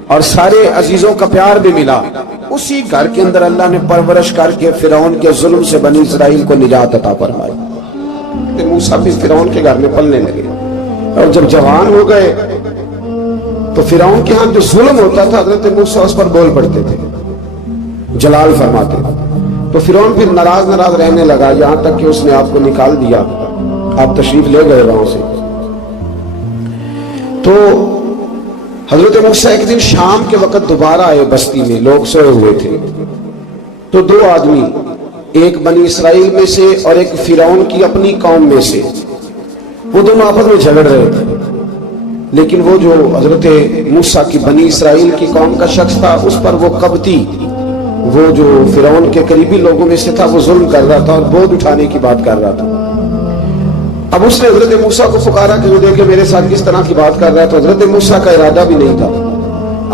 اور سارے عزیزوں کا پیار بھی ملا. اسی گھر کے اندر اللہ نے پرورش کر کے فرعون کے ظلم سے بنی اسرائیل کو نجات عطا فرمائی. موسیٰ بھی فرعون کے گھر میں پلنے لگے, اور جب جوان ہو گئے تو فرعون کے ہاں جو ظلم ہوتا تھا حضرت موسیٰ اس پر بول پڑتے تھے, جلال فرماتے. تو فرعون پھر ناراض رہنے لگا, یہاں تک کہ اس نے آپ کو نکال دیا, آپ تشریف لے گئے وہاں سے. تو حضرت موسیٰ ایک دن شام کے وقت دوبارہ آئے بستی میں, لوگ سوئے ہوئے تھے. تو دو آدمی, ایک بنی اسرائیل میں سے اور ایک فرعون کی اپنی قوم میں سے, وہ دونوں آپس میں جھگڑ رہے تھے. لیکن وہ جو حضرت موسیٰ کی بنی اسرائیل کی قوم کا شخص تھا, اس پر وہ قبطی, وہ جو فرعون کے قریبی لوگوں میں سے تھا, وہ ظلم کر رہا تھا اور بودھ اٹھانے کی بات کر رہا تھا. اب اس نے حضرت موسیٰ کو پکارا کہ وہ دیکھے میرے ساتھ کس طرح کی بات کر رہا ہے. تو حضرت موسیٰ کا ارادہ بھی نہیں تھا,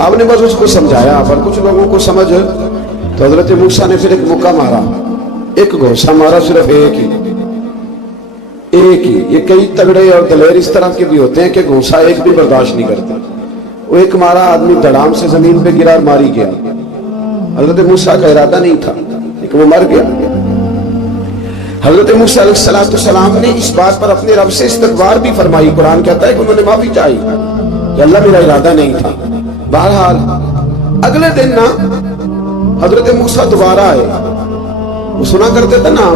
آپ نے بس اس کو سمجھایا, پر کچھ لوگوں کو سمجھ. تو حضرت موسیٰ نے پھر ایک مکہ مارا, ایک گھونسا مارا, صرف ایک ہی. یہ کئی تگڑے اور دلیر اس طرح کے بھی ہوتے ہیں کہ گھونسا ایک بھی برداشت نہیں کرتے. وہ ایک مارا, آدمی دھڑام سے زمین پہ گرا, ماری گیا. حضرت موسیٰ کا ارادہ نہیں تھا لیکن وہ مر گیا. حضرت موسیٰ علیہ السلام نے اس بات پر اپنے رب سے استغفار بھی فرمائی. قرآن کہتا ہے کہ انہوں نے معافی چاہی کہ اللہ میرا ارادہ نہیں تھا. بہرحال اگلے دن نا حضرت موسیٰ دوبارہ آئے. وہ سنا کرتے تھے نا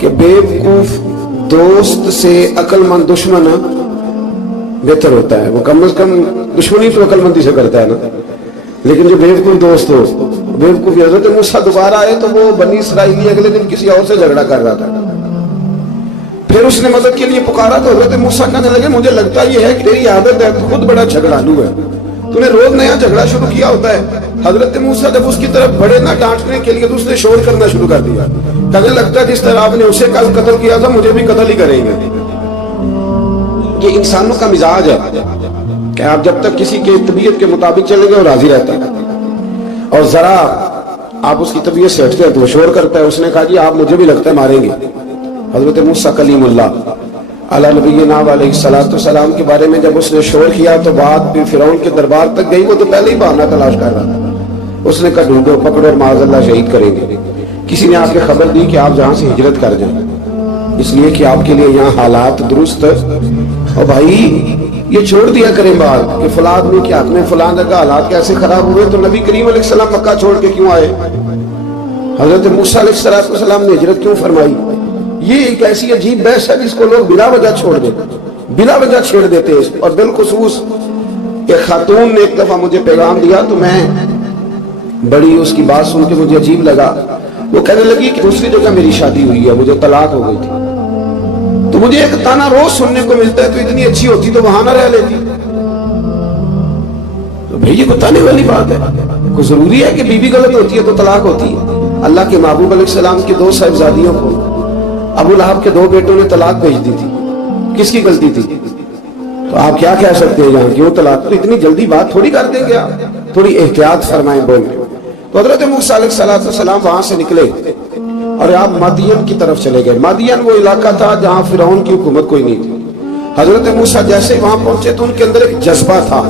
کہ بیوقوف دوست سے عقل مند دشمن بہتر ہوتا ہے. وہ کم از کم دشمنی تو عقل مندی سے کرتا ہے نا, لیکن جو بیوقوف دوست ہو بیوقوف. حضرت موسیٰ دوبارہ آئے تو وہ بنی اسرائیلی اگلے دن کسی اور سے جھگڑا کر رہا تھا. پھر اس نے مدد کے لیے پکارا تو حضرت موسیٰ کہنے لگے مجھے لگتا یہ ہے کہ تیری عادت ہے, خود بڑا جھگڑالو ہے, تو نے روز نیا جھگڑا شروع کیا ہوتا ہے. حضرت موسیٰ جب اس کی طرف بڑے نہ ڈانٹنے کے لیے تو اس نے شور کرنا شروع کر دیا, کہنے لگتا ہے جس طرح آپ نے اسے کل قتل کیا تھا مجھے بھی قتل ہی کریں گے. یہ انسانوں کا مزاج ہے کہ آپ جب تک کسی کے طبیعت کے مطابق چلیں گے وہ راضی رہتا ہے، اور ذرا آپ اس کی طبیعت سے ہٹتے ہیں تو وہ شور کرتا ہے۔ اس نے کہا جی آپ مجھے بھی لگتا ہے ماریں گے۔ حضرت موسیٰ کلیم اللہ علی نبینا علیہ الصلوۃ والسلام کے بارے میں جب اس نے شور کیا تو بات بھی فرعون کے دربار تک گئی۔ وہ تو پہلے ہی بہانہ تلاش کر رہا تھا۔ اس نے کہا ڈھونڈو، پکڑو اور معاذ اللہ شہید کریں گے۔ کسی نے آپ کو خبر دی کہ آپ جہاں سے ہجرت کر جائیں، اس لیے کہ آپ کے لیے یہاں حالات درست، اور بھائی یہ چھوڑ دیا کریں بات کہ فلاں آدمی کے حق میں فلاں جگہ حالات کیسے خراب ہوئے تو نبی کریم علیہ السلام مکہ چھوڑ کے کیوں آئے؟ حضرت موسیٰ علیہ السلام نے ہجرت کیوں فرمائی؟ یہ ایک ایسی عجیب بحث ہے جس کو لوگ بلا وجہ چھوڑ دیتے، بلا وجہ چھیڑ دیتے ہیں۔ اور بالخصوص ایک خاتون نے ایک دفعہ مجھے پیغام دیا تو میں بڑی اس کی بات سن کے مجھے عجیب لگا۔ وہ کہنے لگی کہ دوسری جگہ میری شادی ہوئی ہے، مجھے طلاق ہو گئی تھی، تو مجھے ایک تانا روز سننے کو ملتا ہے تو اتنی اچھی ہوتی تو وہاں نہ رہ لیتی۔ تو بھئی یہ کوئی تانے والی بات ہے؟ کوئی ضروری ہے کہ بیوی غلط ہوتی ہے تو طلاق ہوتی ہے؟ اللہ کے محبوب علیہ السلام کی 2 صاحبزادیوں کو ابو لہب کے 2 بیٹوں نے طلاق بھیج دی تھی، کس کی غلطی تھی؟ تو آپ کیا کہہ سکتے ہیں یہاں کیوں طلاق؟ تو اتنی جلدی بات تھوڑی کر دیں گے آپ، تھوڑی احتیاط فرمائیں بولنے۔ تو حضرت موسیٰ علیہ السلام وہاں سے نکلے اور آپ مادین کی طرف چلے گئے۔ مادین وہ علاقہ تھا جہاں فرعون کی حکومت کوئی نہیں تھی۔ حضرت موسیٰ جیسے وہاں پہنچے تو ان کے اندر ایک جذبہ تھا،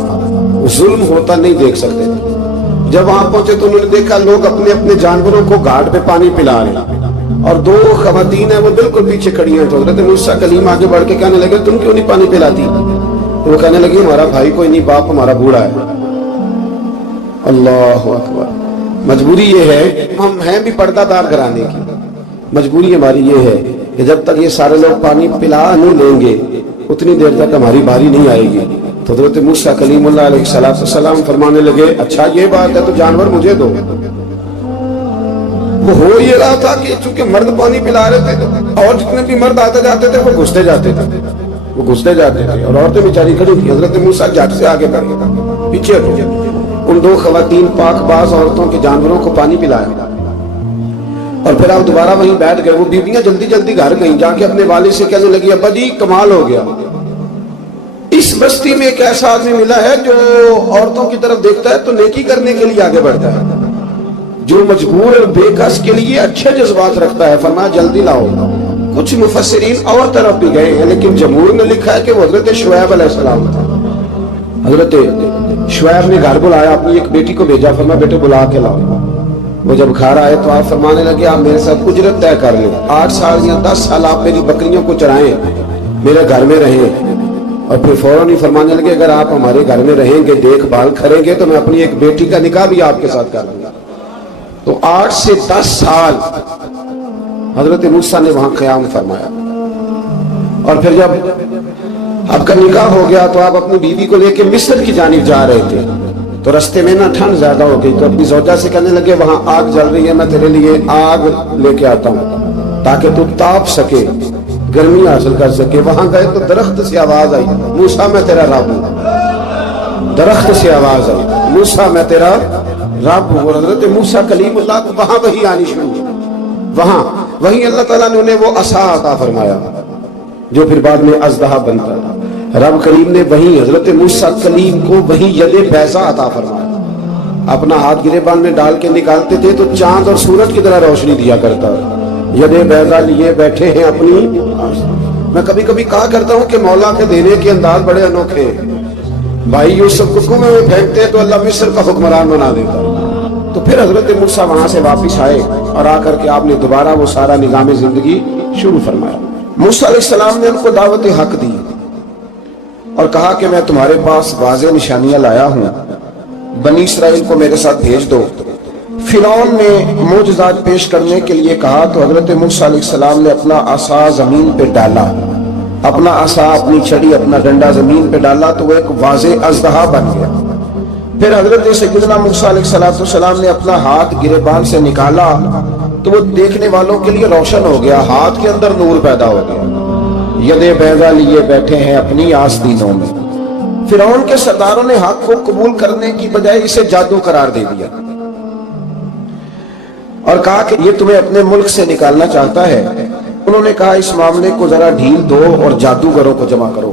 ظلم ہوتا نہیں دیکھ سکتے تھے۔ جب وہاں پہنچے تو انہوں نے دیکھا لوگ اپنے اپنے جانوروں کو گھاٹ پہ پانی پلا رہے ہیں، اور 2 خواتین ہیں وہ بالکل پیچھے کھڑی ہیں۔ تو حضرت موسیٰ کلیم آگے بڑھ کے کہنے لگے تم کیوں نہیں پانی پلاتی؟ تو وہ کہنے لگی ہمارا بھائی کوئی نہیں، باپ ہمارا بوڑھا ہے۔ اللہ اکبر۔ مجبوری یہ ہے، ہم ہیں بھی پردہ دار گھرانے کی، مجبوری ہماری یہ ہے کہ جب تک یہ سارے لوگ پانی پلا نہیں لیں گے اتنی دیر تک ہماری باری نہیں آئے گی۔ تو حضرت موسیٰ کلیم اللہ علیہ السلام فرمانے لگے اچھا یہ بات ہے تو جانور مجھے دو۔ وہ ہو یہ رہا تھا کہ چونکہ مرد پانی پلا رہے تھے اور جتنے بھی مرد آتے جاتے تھے وہ گھستے جاتے تھے اور عورتیں بیچاری کھڑی تھی۔ حضرت موسیٰ جھٹ سے آگے بڑھ گئے، پیچھے ہٹو۔ ان 2 خواتین پاک باز عورتوں کے جانوروں کو پانی پلایا اور پھر آپ دوبارہ وہیں بیٹھ گئے۔ وہ بیویاں جلدی جلدی گھر گئیں، جا کے اپنے والد سے کہنے لگی ابا جی کمال ہو گیا، اس بستی میں ایک ایسا آدمی ملا ہے جو عورتوں کی طرف دیکھتا ہے تو نیکی کرنے کے لیے آگے بڑھتا ہے، جو مجبور اور بے کس کے لیے اچھے جذبات رکھتا ہے۔ فرمایا جلدی لاؤ۔ کچھ مفسرین اور طرف بھی گئے ہیں لیکن جمہور نے لکھا ہے کہ وہ حضرت شعیب علیہ السلام تھا۔ حضرت شعیب نے گھر بلایا، اپنی ایک بیٹی کو بھیجا، فرمایا بیٹے بلا کے لاؤ۔ وہ جب گھر آئے تو آپ فرمانے لگے آپ میرے ساتھ اجرت طے کر لیں، 8 سال یا 10 سال آپ میری بکریوں کو چرائیں، میرے گھر میں رہیں۔ اور پھر فوراً ہی فرمانے لگے اگر آپ ہمارے گھر میں رہیں گے دیکھ بھال کریں گے تو میں اپنی ایک بیٹی کا نکاح بھی آپ کے ساتھ کر دوں گا۔ تو 8 سے 10 سال حضرت موسیٰ نے وہاں قیام فرمایا، اور پھر جب آپ کا نکاح ہو گیا تو آپ اپنی بیوی کو لے کے مصر کی جانب جا رہے تھے، تو رستے میں نا ٹھنڈ زیادہ ہو گئی، تو اپنی زوجہ سے کہنے لگے وہاں آگ جل رہی ہے، میں تیرے لیے آگ لے کے آتا ہوں تاکہ تو تاپ سکے، گرمی حاصل کر سکے۔ وہاں گئے تو درخت سے آواز آئی موسیٰ میں تیرا رب ہوں، درخت سے آواز آئی موسیٰ میں تیرا رب ہوں۔ اور حضرت موسیٰ کلیم اللہ کو وہاں وہی آنی شروع ہوئی، وہاں وہیں اللہ تعالیٰ نے انہیں وہ عصا عطا فرمایا جو پھر بعد میں اژدہا بنتا ہے۔ رب کریم نے وہیں حضرت موسیٰ کلیم کو وہیں ید بیضا عطا فرمایا، اپنا ہاتھ گریبان میں ڈال کے نکالتے تھے تو چاند اور سورج کی طرح روشنی دیا کرتا ہے۔ ید بیضا لیے بیٹھے ہیں اپنی۔ میں کبھی کبھی کہا کرتا ہوں کہ مولا کے دینے کے انداز بڑے انوکھے ہیں۔ بھائی یوسف کو کنویں میں پھینکتے تو اللہ مصر کا حکمران بنا دیتا۔ تو پھر حضرت موسیٰ وہاں سے واپس آئے اور آ کر کے آپ نے دوبارہ وہ سارا نظام زندگی شروع فرمایا۔ موسیٰ علیہ السلام نے ان کو دعوت حق دی اور کہا کہ میں تمہارے پاس واضح نشانیاں لایا ہوں، بنی اسرائیل کو میرے ساتھ بھیج دو۔ فرعون نے معجزات پیش کرنے کے لیے کہا تو حضرت موسیٰ علیہ السلام نے اپنا عصا زمین پہ ڈالا، اپنا عصا اپنی چھڑی اپنا ڈنڈا زمین پہ ڈالا تو وہ ایک واضح اژدہا بن گیا۔ پھر حضرت سیدنا موسیٰ علیہ السلام نے اپنا ہاتھ گریبان سے نکالا تو وہ دیکھنے والوں کے لیے روشن ہو گیا، ہاتھ کے اندر نور پیدا ہو گیا۔ ید بیضا لیے بیٹھے ہیں اپنی آستینوں میں۔ فرعون کے سرداروں نے حق کو قبول کرنے کی بجائے اسے جادو قرار دے دیا اور کہا کہ یہ تمہیں اپنے ملک سے نکالنا چاہتا ہے۔ انہوں نے کہا اس معاملے کو ذرا ڈھیل دو اور جادوگروں کو جمع کرو۔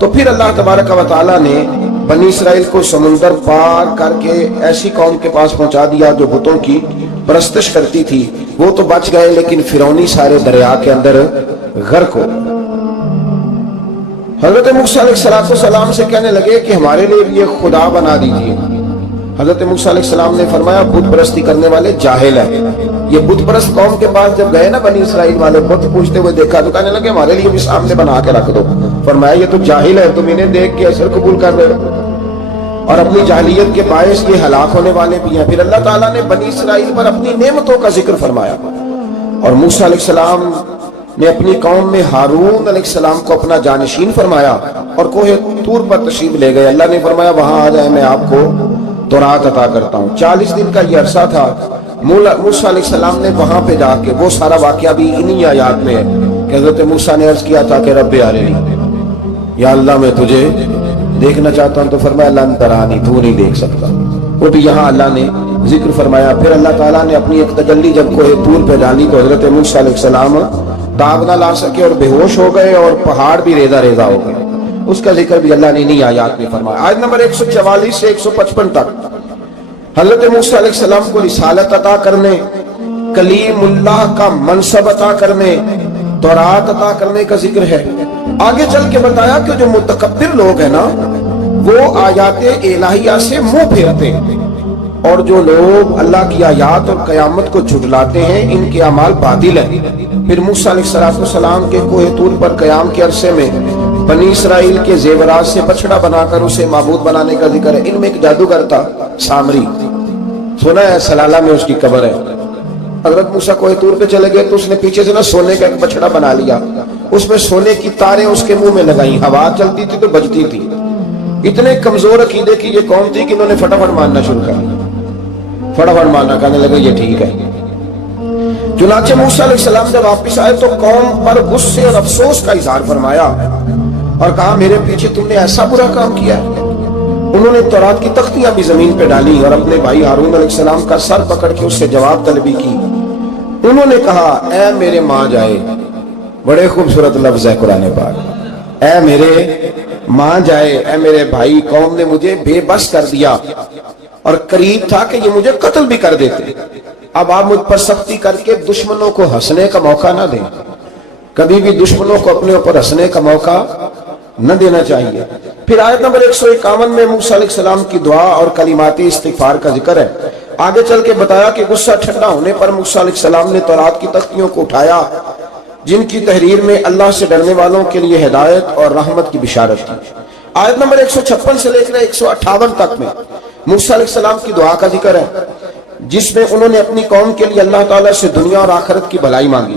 تو پھر اللہ تبارک و تعالیٰ نے بنی اسرائیل کو سمندر پار کر کے ایسی قوم کے پاس پہنچا دیا جو بتوں کی پرستش کرتی تھی. وہ تو بچ گئے لیکن فرعونی سارے دریا کے اندر غرق ہو. حضرت موسیٰ علیہ السلام سے کہنے لگے کہ ہمارے لیے بھی یہ خدا بنا دیجیے. حضرت موسیٰ علیہ السلام نے فرمایا بت پرستی کرنے والے جاہل ہیں. یہ بت پرست قوم کے پاس جب گئے نا بنی اسرائیل والے بت پوچھتے ہوئے دیکھا تو کہنے لگے ہمارے لیے بھی سامنے بنا کے رکھ دو. فرمایا یہ تو جاہل ہے, تم انہیں دیکھ کے اثر قبول کر رہے ہو اور اپنی جاہلیت کے باعث یہ ہلاک ہونے والے بھی ہیں. پھر اللہ تعالیٰ نے بنی اسرائیل پر اپنی نعمتوں کا ذکر فرمایا اور موسیٰ علیہ السلام نے اپنی قوم میں ہارون علیہ السلام کو اپنا جانشین فرمایا اور کوہ طور پر تشریف لے گئے. اللہ نے فرمایا وہاں آ جائیں, میں آپ کو تورات عطا کرتا ہوں. 40 دن کا یہ عرصہ تھا. موسیٰ علیہ السلام نے وہاں پہ جا کے, وہ سارا واقعہ بھی انہی آیات میں ہے کہ حضرت موسیٰ نے عرض کیا تھا کہ رب ارنی, یا اللہ میں تجھے دیکھنا چاہتا ہوں. تو فرمایا لن ترانی, تو نہیں دیکھ سکتا. وہ بھی یہاں اللہ نے ذکر فرمایا. پھر اللہ تعالیٰ نے اپنی ایک تجلی جب کوہ طور پہ ڈالی تو حضرت موسیٰ علیہ السلام تاب نہ لا سکے اور بے ہوش ہو گئے اور پہاڑ بھی ریزہ ریزہ ہو گئے. اس کا ذکر بھی اللہ نے انہی آیات میں فرمایا. آیت نمبر 144 سے 155 تک حضرت موسیٰ علیہ السلام کو رسالت عطا کرنے, کلیم اللہ کا منصب عطا کرنے, تورات عطا کرنے کا ذکر ہے. آگے چل کے بتایا کہ جو متکبر لوگ ہیں نا وہ آیات الہیہ سے منہ پھیرتے ہیں اور جو لوگ اللہ کی آیات اور قیامت کو جھٹلاتے ہیں ان کے اعمال باطل ہیں. پھر موسیٰ علیہ السلام کے کوہ طور پر قیام کے عرصے میں بنی اسرائیل کے زیورات سے بچڑا بنا کر اسے معبود بنانے کا ذکر ہے. ان میں ایک جادوگر تھا سامری, سنا ہے سلالہ میں اس کی قبر ہے. حضرت موسیٰ کوہ طور پہ چلے گئے تو اس نے پیچھے سے نا سونے کا ایک بچڑا بنا لیا, اس میں سونے کی تاریں اس کے منہ میں لگائیں, ہوا چلتی تھی تو بجتی تھی. اتنے کمزور عقیدے کی یہ قوم تھی کہ انہوں نے فٹافٹ ماننا شروع کر دیا. فٹافٹ ماننا, کہنے لگے یہ ٹھیک ہے. چنانچہ موسیٰ علیہ السلام جب واپس آئے تو قوم پر غصے اور افسوس کا اظہار فرمایا اور کہا میرے پیچھے تم نے ایسا برا کام کیا ہے. انہوں نے تورات کی تختیاں بھی زمین پہ ڈالی اور اپنے بھائی ہارون علیہ السلام کا سر پکڑ کے اس سے جواب طلبی کی. انہوں نے کہا اے میرے ماں جائے, بڑے خوبصورت لفظ ہے قرآن پاک, اے میرے ماں جائے, اے میرے بھائی, قوم نے مجھے بے بس کر دیا اور قریب تھا کہ یہ مجھے قتل بھی کر دیتے. اب آپ مجھ پر سختی کر کے دشمنوں کو ہنسنے کا موقع نہ دیں. کبھی بھی دشمنوں کو اپنے اوپر ہنسنے کا موقع نہ دینا چاہیے. پھر آیت نمبر 151 میں موسیٰ علیہ السلام کی دعا اور کلمات استغفار کا ذکر ہے. آگے چل کے بتایا کہ غصہ ٹھنڈا ہونے پر موسیٰ علیہ السلام نے تورات کی تختیوں کو اٹھایا جن کی تحریر میں اللہ سے ڈرنے والوں کے لیے ہدایت اور رحمت کی بشارت تھی. آیت نمبر 156 سے لے کر 158 تک میں موسیٰ علیہ السلام کی دعا کا ذکر ہے جس میں انہوں نے اپنی قوم کے لیے اللہ تعالیٰ سے دنیا اور آخرت کی بھلائی مانگی.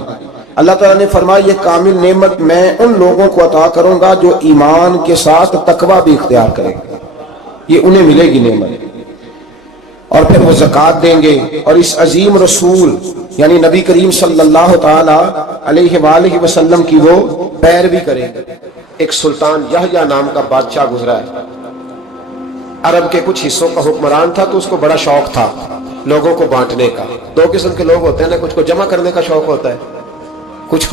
اللہ تعالیٰ نے فرمایا یہ کامل نعمت میں ان لوگوں کو عطا کروں گا جو ایمان کے ساتھ تقوی بھی اختیار کریں گے, یہ انہیں ملے گی نعمت. اور پھر وہ زکوٰۃ دیں گے اور اس عظیم رسول یعنی نبی کریم صلی اللہ تعالی علیہ وآلہ وسلم کی وہ پیروی کریں گے. ایک سلطان یحییٰ نام کا بادشاہ گزرا ہے. عرب کے کچھ حصوں کا حکمران تھا تو اس کو بڑا شوق تھا لوگوں کو بانٹنے کا. دو قسم کے لوگ ہوتے ہیں نا, کچھ کو جمع کرنے کا شوق ہوتا ہے, کچھ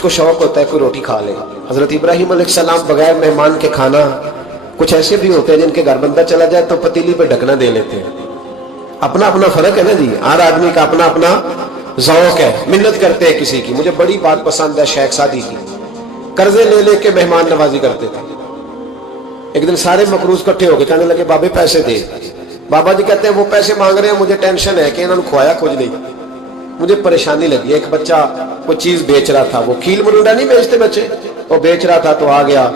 کو شوق ہوتا ہے کوئی روٹی کھا لے. حضرت ابراہیم علیہ السلام بغیر مہمان کے کھانا, کچھ ایسے بھی ہوتے ہیں جن کے گھر بندہ چلا جائے تو پتیلی پہ ڈھکنا دے لیتے ہیں. اپنا اپنا فرق ہے نا جی, ہر آدمی کا اپنا اپنا ذوق ہے. منت کرتے ہیں کسی کی. مجھے بڑی بات پسند ہے شیخ سعدی کی, قرضے لے لے کے مہمان نوازی کرتے تھے. ایک دن سارے مقروض کٹھے ہو کے کہنے لگے بابے پیسے دے. بابا جی کہتے ہیں وہ پیسے مانگ رہے ہیں, مجھے ٹینشن ہے کہ انہوں نے کھوایا کچھ نہیں, مجھے پریشانی لگی. ایک بچہ کوئی چیز بیچ رہا تھا, وہ کھیل مرونڈا نہیں بیچتے بچے, وہ بیچ رہا تھا تو آ گیا,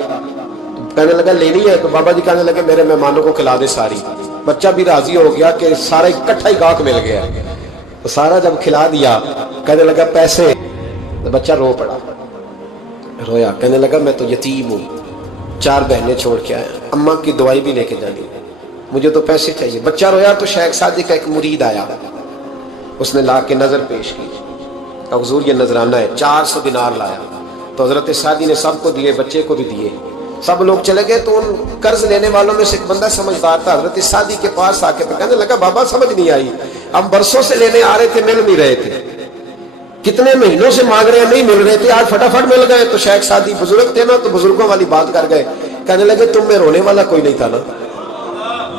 کہنے لگا لینی ہے. تو بابا جی کہنے لگے میرے مہمانوں کو کھلا دے ساری. بچہ بھی راضی ہو گیا کہ سارا اکٹھا ہی گاہک مل گیا. تو سارا جب کھلا دیا کہنے لگا پیسے. تو بچہ رو پڑا, رویا, کہنے لگا میں تو یتیم ہوں, 4 بہنیں چھوڑ کے آیا, اماں کی دوائی بھی لے کے جانی, مجھے تو پیسے چاہیے. بچہ رویا تو شیخ سعدی کا ایک مرید آیا, اس نے لا کے نظر پیش کی, حضور یہ نذرانہ ہے. 400 دینار لایا. تو حضرت سعدی نے سب کو دیے, بچے کو بھی دیے. سب لوگ چلے گئے تو ان قرض لینے والوں میں سے ایک بندہ سمجھدار تھا, حضرت سعدی کے پاس آ کے کہنے لگا بابا سمجھ نہیں آئی, ہم برسوں سے لینے آ رہے تھے, مل نہیں رہے تھے. کتنے مہینوں سے مانگ رہے ہیں, نہیں مل رہے تھے, آج فٹافٹ مل گئے. تو شیخ سادی بزرگ تھے نا, تو بزرگوں والی بات کر گئے, کہنے لگے تم میں رونے والا کوئی نہیں تھا نا,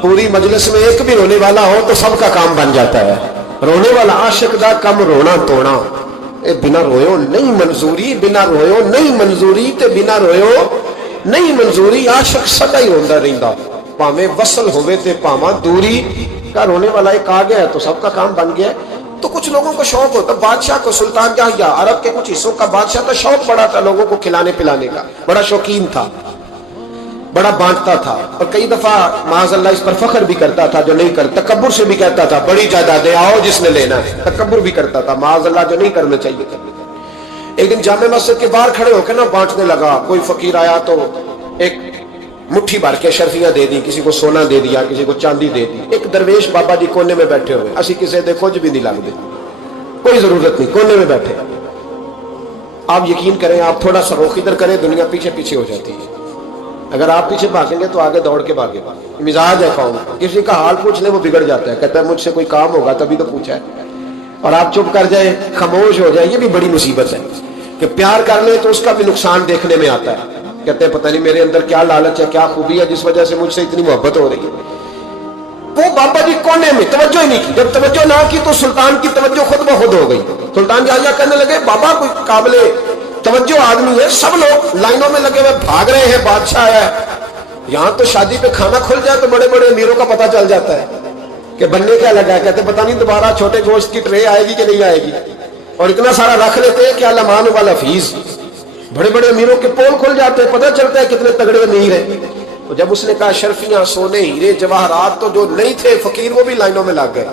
پوری مجلس میں ایک بھی رونے والا ہو تو سب کا کام بن جاتا ہے. رونے والا عاشق دا کم رونا توڑا, اے بنا رویو نہیں منظوری, بنا رویو نہیں منظوری, تے بنا رویو نہیں منظوری. عاشق سدا ہی روندا رہندا, پاویں وصل ہوئے تے پاواں دوری. کا رونے والا ایک آ گیا تو سب کا کام بن گیا. تو کچھ لوگوں کو شوق ہوتا, بادشاہ کو, سلطان جہاں عرب کے کچھ حصوں کا بادشاہ کا شوق بڑا تھا لوگوں کو کھلانے پلانے کا, بڑا شوقین تھا, بڑا بانٹتا تھا, اور کئی دفعہ معاذ اللہ اس پر فخر بھی کرتا تھا جو نہیں کرتا, تکبر سے بھی کہتا تھا بڑی جائیدادیں آؤ جس نے لینا ہے, تکبر بھی کرتا تھا معاذ اللہ جو نہیں کرنا چاہیے تھا. ایک دن جامع مسجد کے باہر کھڑے ہو کے نا بانٹنے لگا. کوئی فقیر آیا تو ایک مٹھی بھر کے شرفیاں دے دی, کسی کو سونا دے دیا, کسی کو چاندی دے دی. ایک درویش بابا جی کونے میں بیٹھے ہوئے, اسی کسی دے کچھ بھی نہیں لگتے, کوئی ضرورت نہیں, کونے میں بیٹھے. آپ یقین کریں, آپ تھوڑا سا رخ ادھر کریں, دنیا پیچھے پیچھے ہو جاتی ہے. اگر آپ پیچھے بھاگیں گے تو آگے دوڑ کے بھاگے. مزاج ہے قوم, کسی کا حال پوچھ لیں وہ بگڑ جاتا ہے, کہتا ہے مجھ سے کوئی کام ہوگا تبھی تو پوچھا ہے. اور آپ چپ کر جائیں, خاموش ہو جائیں, یہ بھی بڑی مصیبت ہے. کہ پیار کر لیں تو اس کا بھی نقصان دیکھنے میں آتا ہے. کہتے ہیں پتہ نہیں میرے اندر کیا لالچ ہے, کیا خوبی ہے جس وجہ سے مجھ سے اتنی محبت ہو رہی ہے. وہ بابا جی کونے میں توجہ ہی نہیں کی. جب توجہ نہ کی تو سلطان کی توجہ خود بخود ہو گئی. سلطان جہاں کہنے لگے بابا کوئی قابل توجہ آدمی ہے, سب لوگ لائنوں میں لگے ہوئے بھاگ رہے ہیں, بادشاہ آیا ہے. یہاں تو شادی پہ کھانا کھل جائے تو بڑے بڑے امیروں کا پتہ چل جاتا ہے کہ بننے کیا لگا ہے. کہتے پتہ نہیں دوبارہ چھوٹے گوشت کی ٹرے آئے گی کہ نہیں آئے گی, اور اتنا سارا رکھ لیتے ہیں کہ علمان والا فیس. بڑے بڑے امیروں کے پول کھل جاتے ہیں, پتہ چلتا ہے کتنے تگڑے امیر ہیں. تو جب اس نے کہا شرفیاں, سونے, ہیرے, جواہرات, تو جو نہیں تھے فقیر وہ بھی لائنوں میں لگ گئے.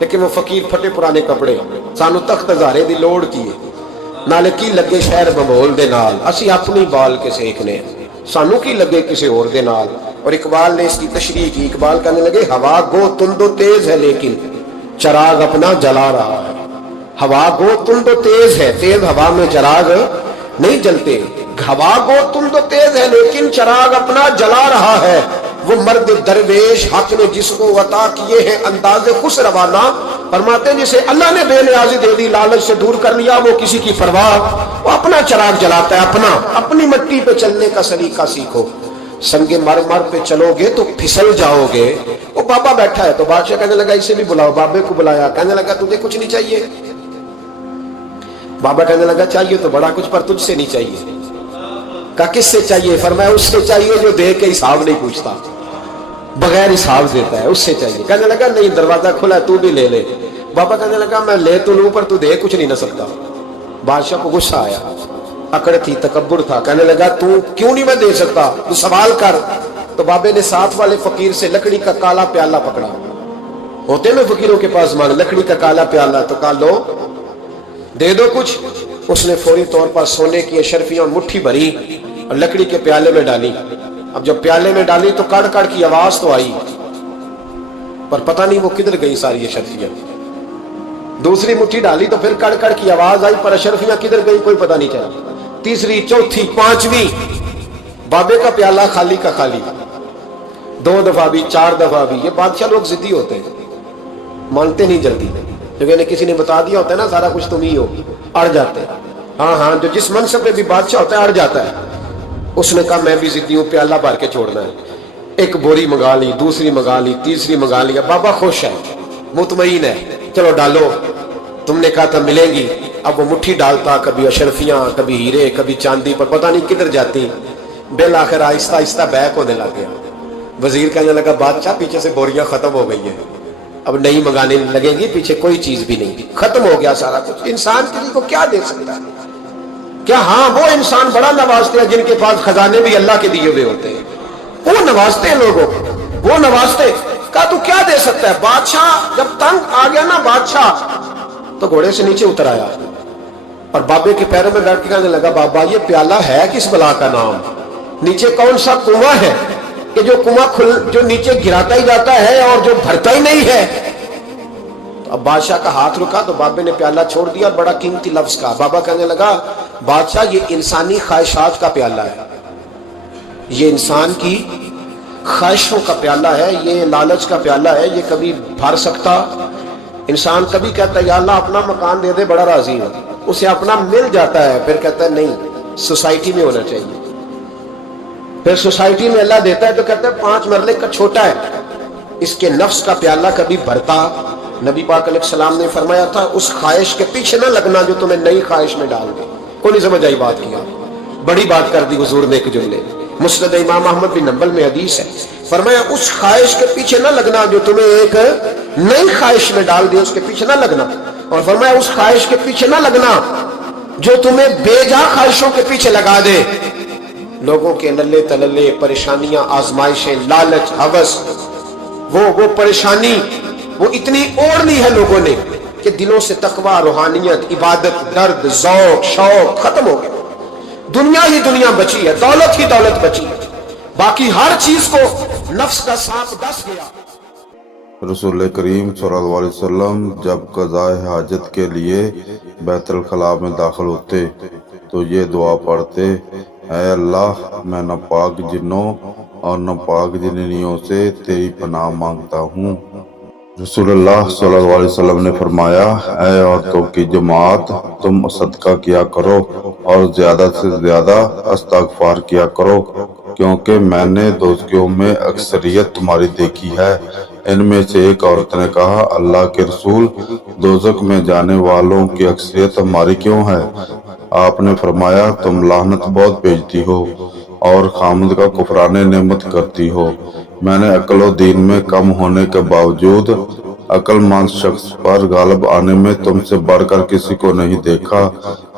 لیکن وہ فقیر پھٹے پرانے کپڑے, سانو تخت ہزارے دی لوڑ کی ہے, نالے کی لگے شہر بمول دے نال, اسی اپنی بال کے سیکھنے, سانو کی لگے کسی اور دے نال. اور اقبال نے اس کی تشریح کی. اقبال کہنے لگے ہوا گو تند و تیز ہے لیکن چراغ اپنا جلا رہا ہے. ہوا گو تند و تیز ہے, تیز ہوا میں چراغ نہیں جلتے. ہوا گو تند و تیز ہے لیکن چراغ اپنا جلا رہا ہے. وہ مرد درویش حق نے جس کو عطا کیے ہیں انداز خوش روانہ, فرماتے ہیں جسے اللہ نے بے نیازی دے دی, لالچ سے دور کر لیا, وہ کسی کی پرواہ, وہ اپنا چراغ جلاتا ہے. اپنی مٹی پہ چلنے کا سلیقہ سیکھو, سنگ مرمر پہ چلو گے تو پھسل جاؤ گے. وہ بابا بیٹھا ہے تو بادشاہ کہنے لگا اسے بھی بلاؤ. بابے کو بلایا, کہنے لگا تجھے کچھ نہیں چاہیے؟ بابا کہنے لگا چاہیے تو بڑا کچھ, پر تجھ سے نہیں چاہیے. کہا کس سے چاہیے؟ فرمایا اس سے چاہیے جو دے کے حساب نہیں پوچھتا, بغیر حساب دیتا ہے, اس سے چاہیے. کہنے لگا نہیں, دروازہ کھلا ہے, تو بھی لے لے. بابا کہنے لگا میں لے تو لوں پر تو دے کچھ نہیں نہ سکتا. بادشاہ کو غصہ آیا, اکڑ تھی, تکبر تھا. کہنے لگا تو کیوں نہیں میں دے سکتا, تو سوال کر. تو بابے نے ساتھ والے فقیر سے لکڑی کا کالا پیالہ پکڑا, ہوتے نا فقیروں کے پاس مانگ, لکڑی کا کالا پیالہ, تو کہا لو دے دو کچھ. اس نے فوری طور پر سونے کی اشرفیاں مٹھی بھری اور لکڑی کے پیالے میں ڈالی. اب جب پیالے میں ڈالی تو کڑ کڑ کی آواز تو آئی, پر پتہ نہیں وہ کدھر گئی ساری اشرفیاں. دوسری مٹھی ڈالی تو پھر کڑ کڑ کی آواز آئی, پر اشرفیاں کدھر گئی کوئی پتہ نہیں چلا. تیسری, چوتھی, پانچویں, بابے کا پیالہ خالی کا خالی. 2 دفعہ بھی, 4 دفعہ بھی. یہ بادشاہ لوگ ضدی ہوتے ہیں, مانتے نہیں جلدی. جو کسی نے بتا دیا ہوتا ہے نا سارا کچھ تم ہی ہو, اڑ جاتے ہیں. ہاں جو جس منصب پہ بھی بادشاہ ہوتا ہے اڑ جاتا ہے. اس نے کہا میں بھی ضدی ہوں, پیالہ بھر کے چھوڑنا ہے. ایک بوری منگا لی, دوسری منگا لی, تیسری منگا لیا. بابا خوش ہے, مطمئن ہے, چلو ڈالو, تم نے کہا تھا ملیں گی. اب وہ مٹھی ڈالتا, کبھی اشرفیاں, کبھی ہیرے, کبھی چاندی, پر پتہ نہیں کدھر جاتی. بالآخر آہستہ آہستہ بیک ہونے لگ گیا. وزیر کہنے لگا بادشاہ پیچھے سے بوریاں ختم ہو گئی ہیں, اب نہیں منگانے لگے گی, پیچھے کوئی چیز بھی نہیں, ختم ہو گیا سارا کچھ. انسان کسی کو کیا دے سکتا ہے؟ کیا ہاں وہ انسان بڑا نوازتے ہیں جن کے پاس خزانے بھی اللہ کے دیے ہوئے ہوتے ہیں, وہ نوازتے ہیں لوگوں کو, وہ نوازتے. کہا تو کیا دے سکتا ہے؟ بادشاہ جب تنگ آ گیا نا بادشاہ, تو گھوڑے سے نیچے اتر آیا اور بابے کے پیروں میں بیٹھ کے کہنے لگا بابا یہ پیالہ ہے کس بلا کا نام؟ نیچے کون سا کنواں ہے کہ جو کنواں جو نیچے گراتا ہی جاتا ہے اور جو بھرتا ہی نہیں ہے؟ اب بادشاہ کا ہاتھ رکا تو بابے نے پیالہ چھوڑ دیا اور بڑا قیمتی لفظ کہا. بابا کہنے لگا بادشاہ یہ انسانی خواہشات کا پیالہ ہے, یہ انسان کی خواہشوں کا پیالہ ہے, یہ لالچ کا پیالہ ہے, یہ کبھی بھر سکتا. انسان کبھی کہتا ہے یا اللہ اپنا مکان دے دے, بڑا راضی ہو, اسے اپنا مل جاتا ہے، پھر کہتا ہے نہیں سوسائٹی میں ہونا چاہیے، پھر سوسائٹی میں اللہ دیتا ہے تو کہتا ہے 5 مرلے کا چھوٹا ہے، اس کے نفس کا پیالہ کبھی بھرتا؟ نبی پاک علیہ السلام نے فرمایا تھا اس خواہش کے پیچھے نہ لگنا جو تمہیں نئی خواہش میں ڈال دے۔ کوئی نہیں سمجھ آئی بات کیا؟ بڑی بات کر دی حضور نے ایک جملے۔ مسند امام احمد بن حنبل میں حدیث ہے، فرمایا اس خواہش کے پیچھے نہ لگنا جو تمہیں ایک نئی خواہش میں ڈال دے، اس کے پیچھے نہ لگنا، اور فرمایا اس خواہش کے پیچھے نہ لگنا جو تمہیں بے جا خواہشوں کے پیچھے لگا دے۔ لوگوں کے نلے تللے، پریشانیاں، آزمائشیں، لالچ، ہوس، وہ پریشانی وہ اتنی اوڑھنی ہے لوگوں نے کہ دلوں سے تقوی، روحانیت، عبادت، درد، ذوق، شوق ختم ہو گئے۔ دنیا ہی دنیا بچی ہے، دولت ہی دولت بچی ہے، باقی ہر چیز کو نفس کا سانپ ڈس گیا۔ رسول کریم صلی اللہ علیہ وسلم جب قضاء حاجت کے لیے بیت الخلاء میں داخل ہوتے تو یہ دعا پڑھتے، اے اللہ میں ناپاک جنوں اور ناپاک جننیوں سے تیری پناہ مانگتا ہوں۔ رسول اللہ صلی اللہ علیہ وسلم نے فرمایا، اے عورتوں کی جماعت تم صدقہ کیا کرو اور زیادہ سے زیادہ استغفار کیا کرو، کیونکہ میں نے دوزخیوں میں اکثریت تمہاری دیکھی ہے۔ ان میں سے ایک عورت نے کہا، اللہ کے رسول، دوزخ میں جانے والوں کی اکثریت ہماری کیوں ہے؟ آپ نے فرمایا، تم لعنت بہت بھیجتی ہو اور خامد کا کفران نعمت کرتی ہو۔ میں نے عقل و دین میں کم ہونے کے باوجود عقل مند شخص پر غالب آنے میں تم سے بڑھ کر کسی کو نہیں دیکھا۔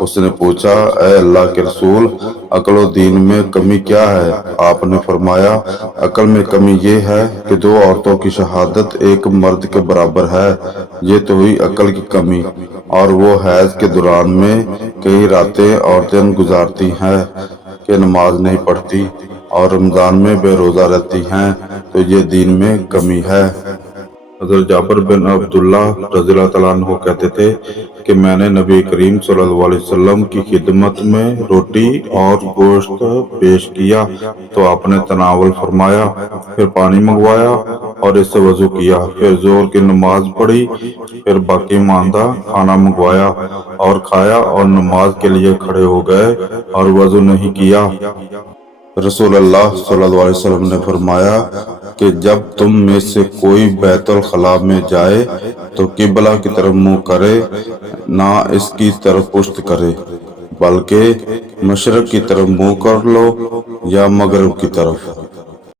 اس نے پوچھا، اے اللہ کے رسول، عقل و دین میں کمی کیا ہے؟ آپ نے فرمایا، عقل میں کمی یہ ہے کہ 2 عورتوں کی شہادت ایک مرد کے برابر ہے۔ یہ تو ہوئی عقل کی کمی، اور وہ حیض کے دوران میں کئی راتیں اور دن گزارتی ہیں کہ نماز نہیں پڑھتی اور رمضان میں بے روزہ رہتی ہیں، تو یہ دین میں کمی ہے۔ حضرت جابر بن عبداللہ رضی اللہ تعالیٰ عنہ کہتے تھے کہ میں نے نبی کریم صلی اللہ علیہ وسلم کی خدمت میں روٹی اور گوشت پیش کیا تو آپ نے تناول فرمایا، پھر پانی منگوایا اور اس سے وضو کیا، پھر ظہر کی نماز پڑھی، پھر باقی ماندہ کھانا منگوایا اور کھایا اور نماز کے لیے کھڑے ہو گئے اور وضو نہیں کیا۔ رسول اللہ صلی اللہ علیہ وسلم نے فرمایا کہ جب تم میں سے کوئی بیت الخلاء میں جائے تو قبلہ کی طرف منہ کرے، نہ اس کی طرف پشت کرے، بلکہ مشرق کی طرف منہ کر لو یا مغرب کی طرف۔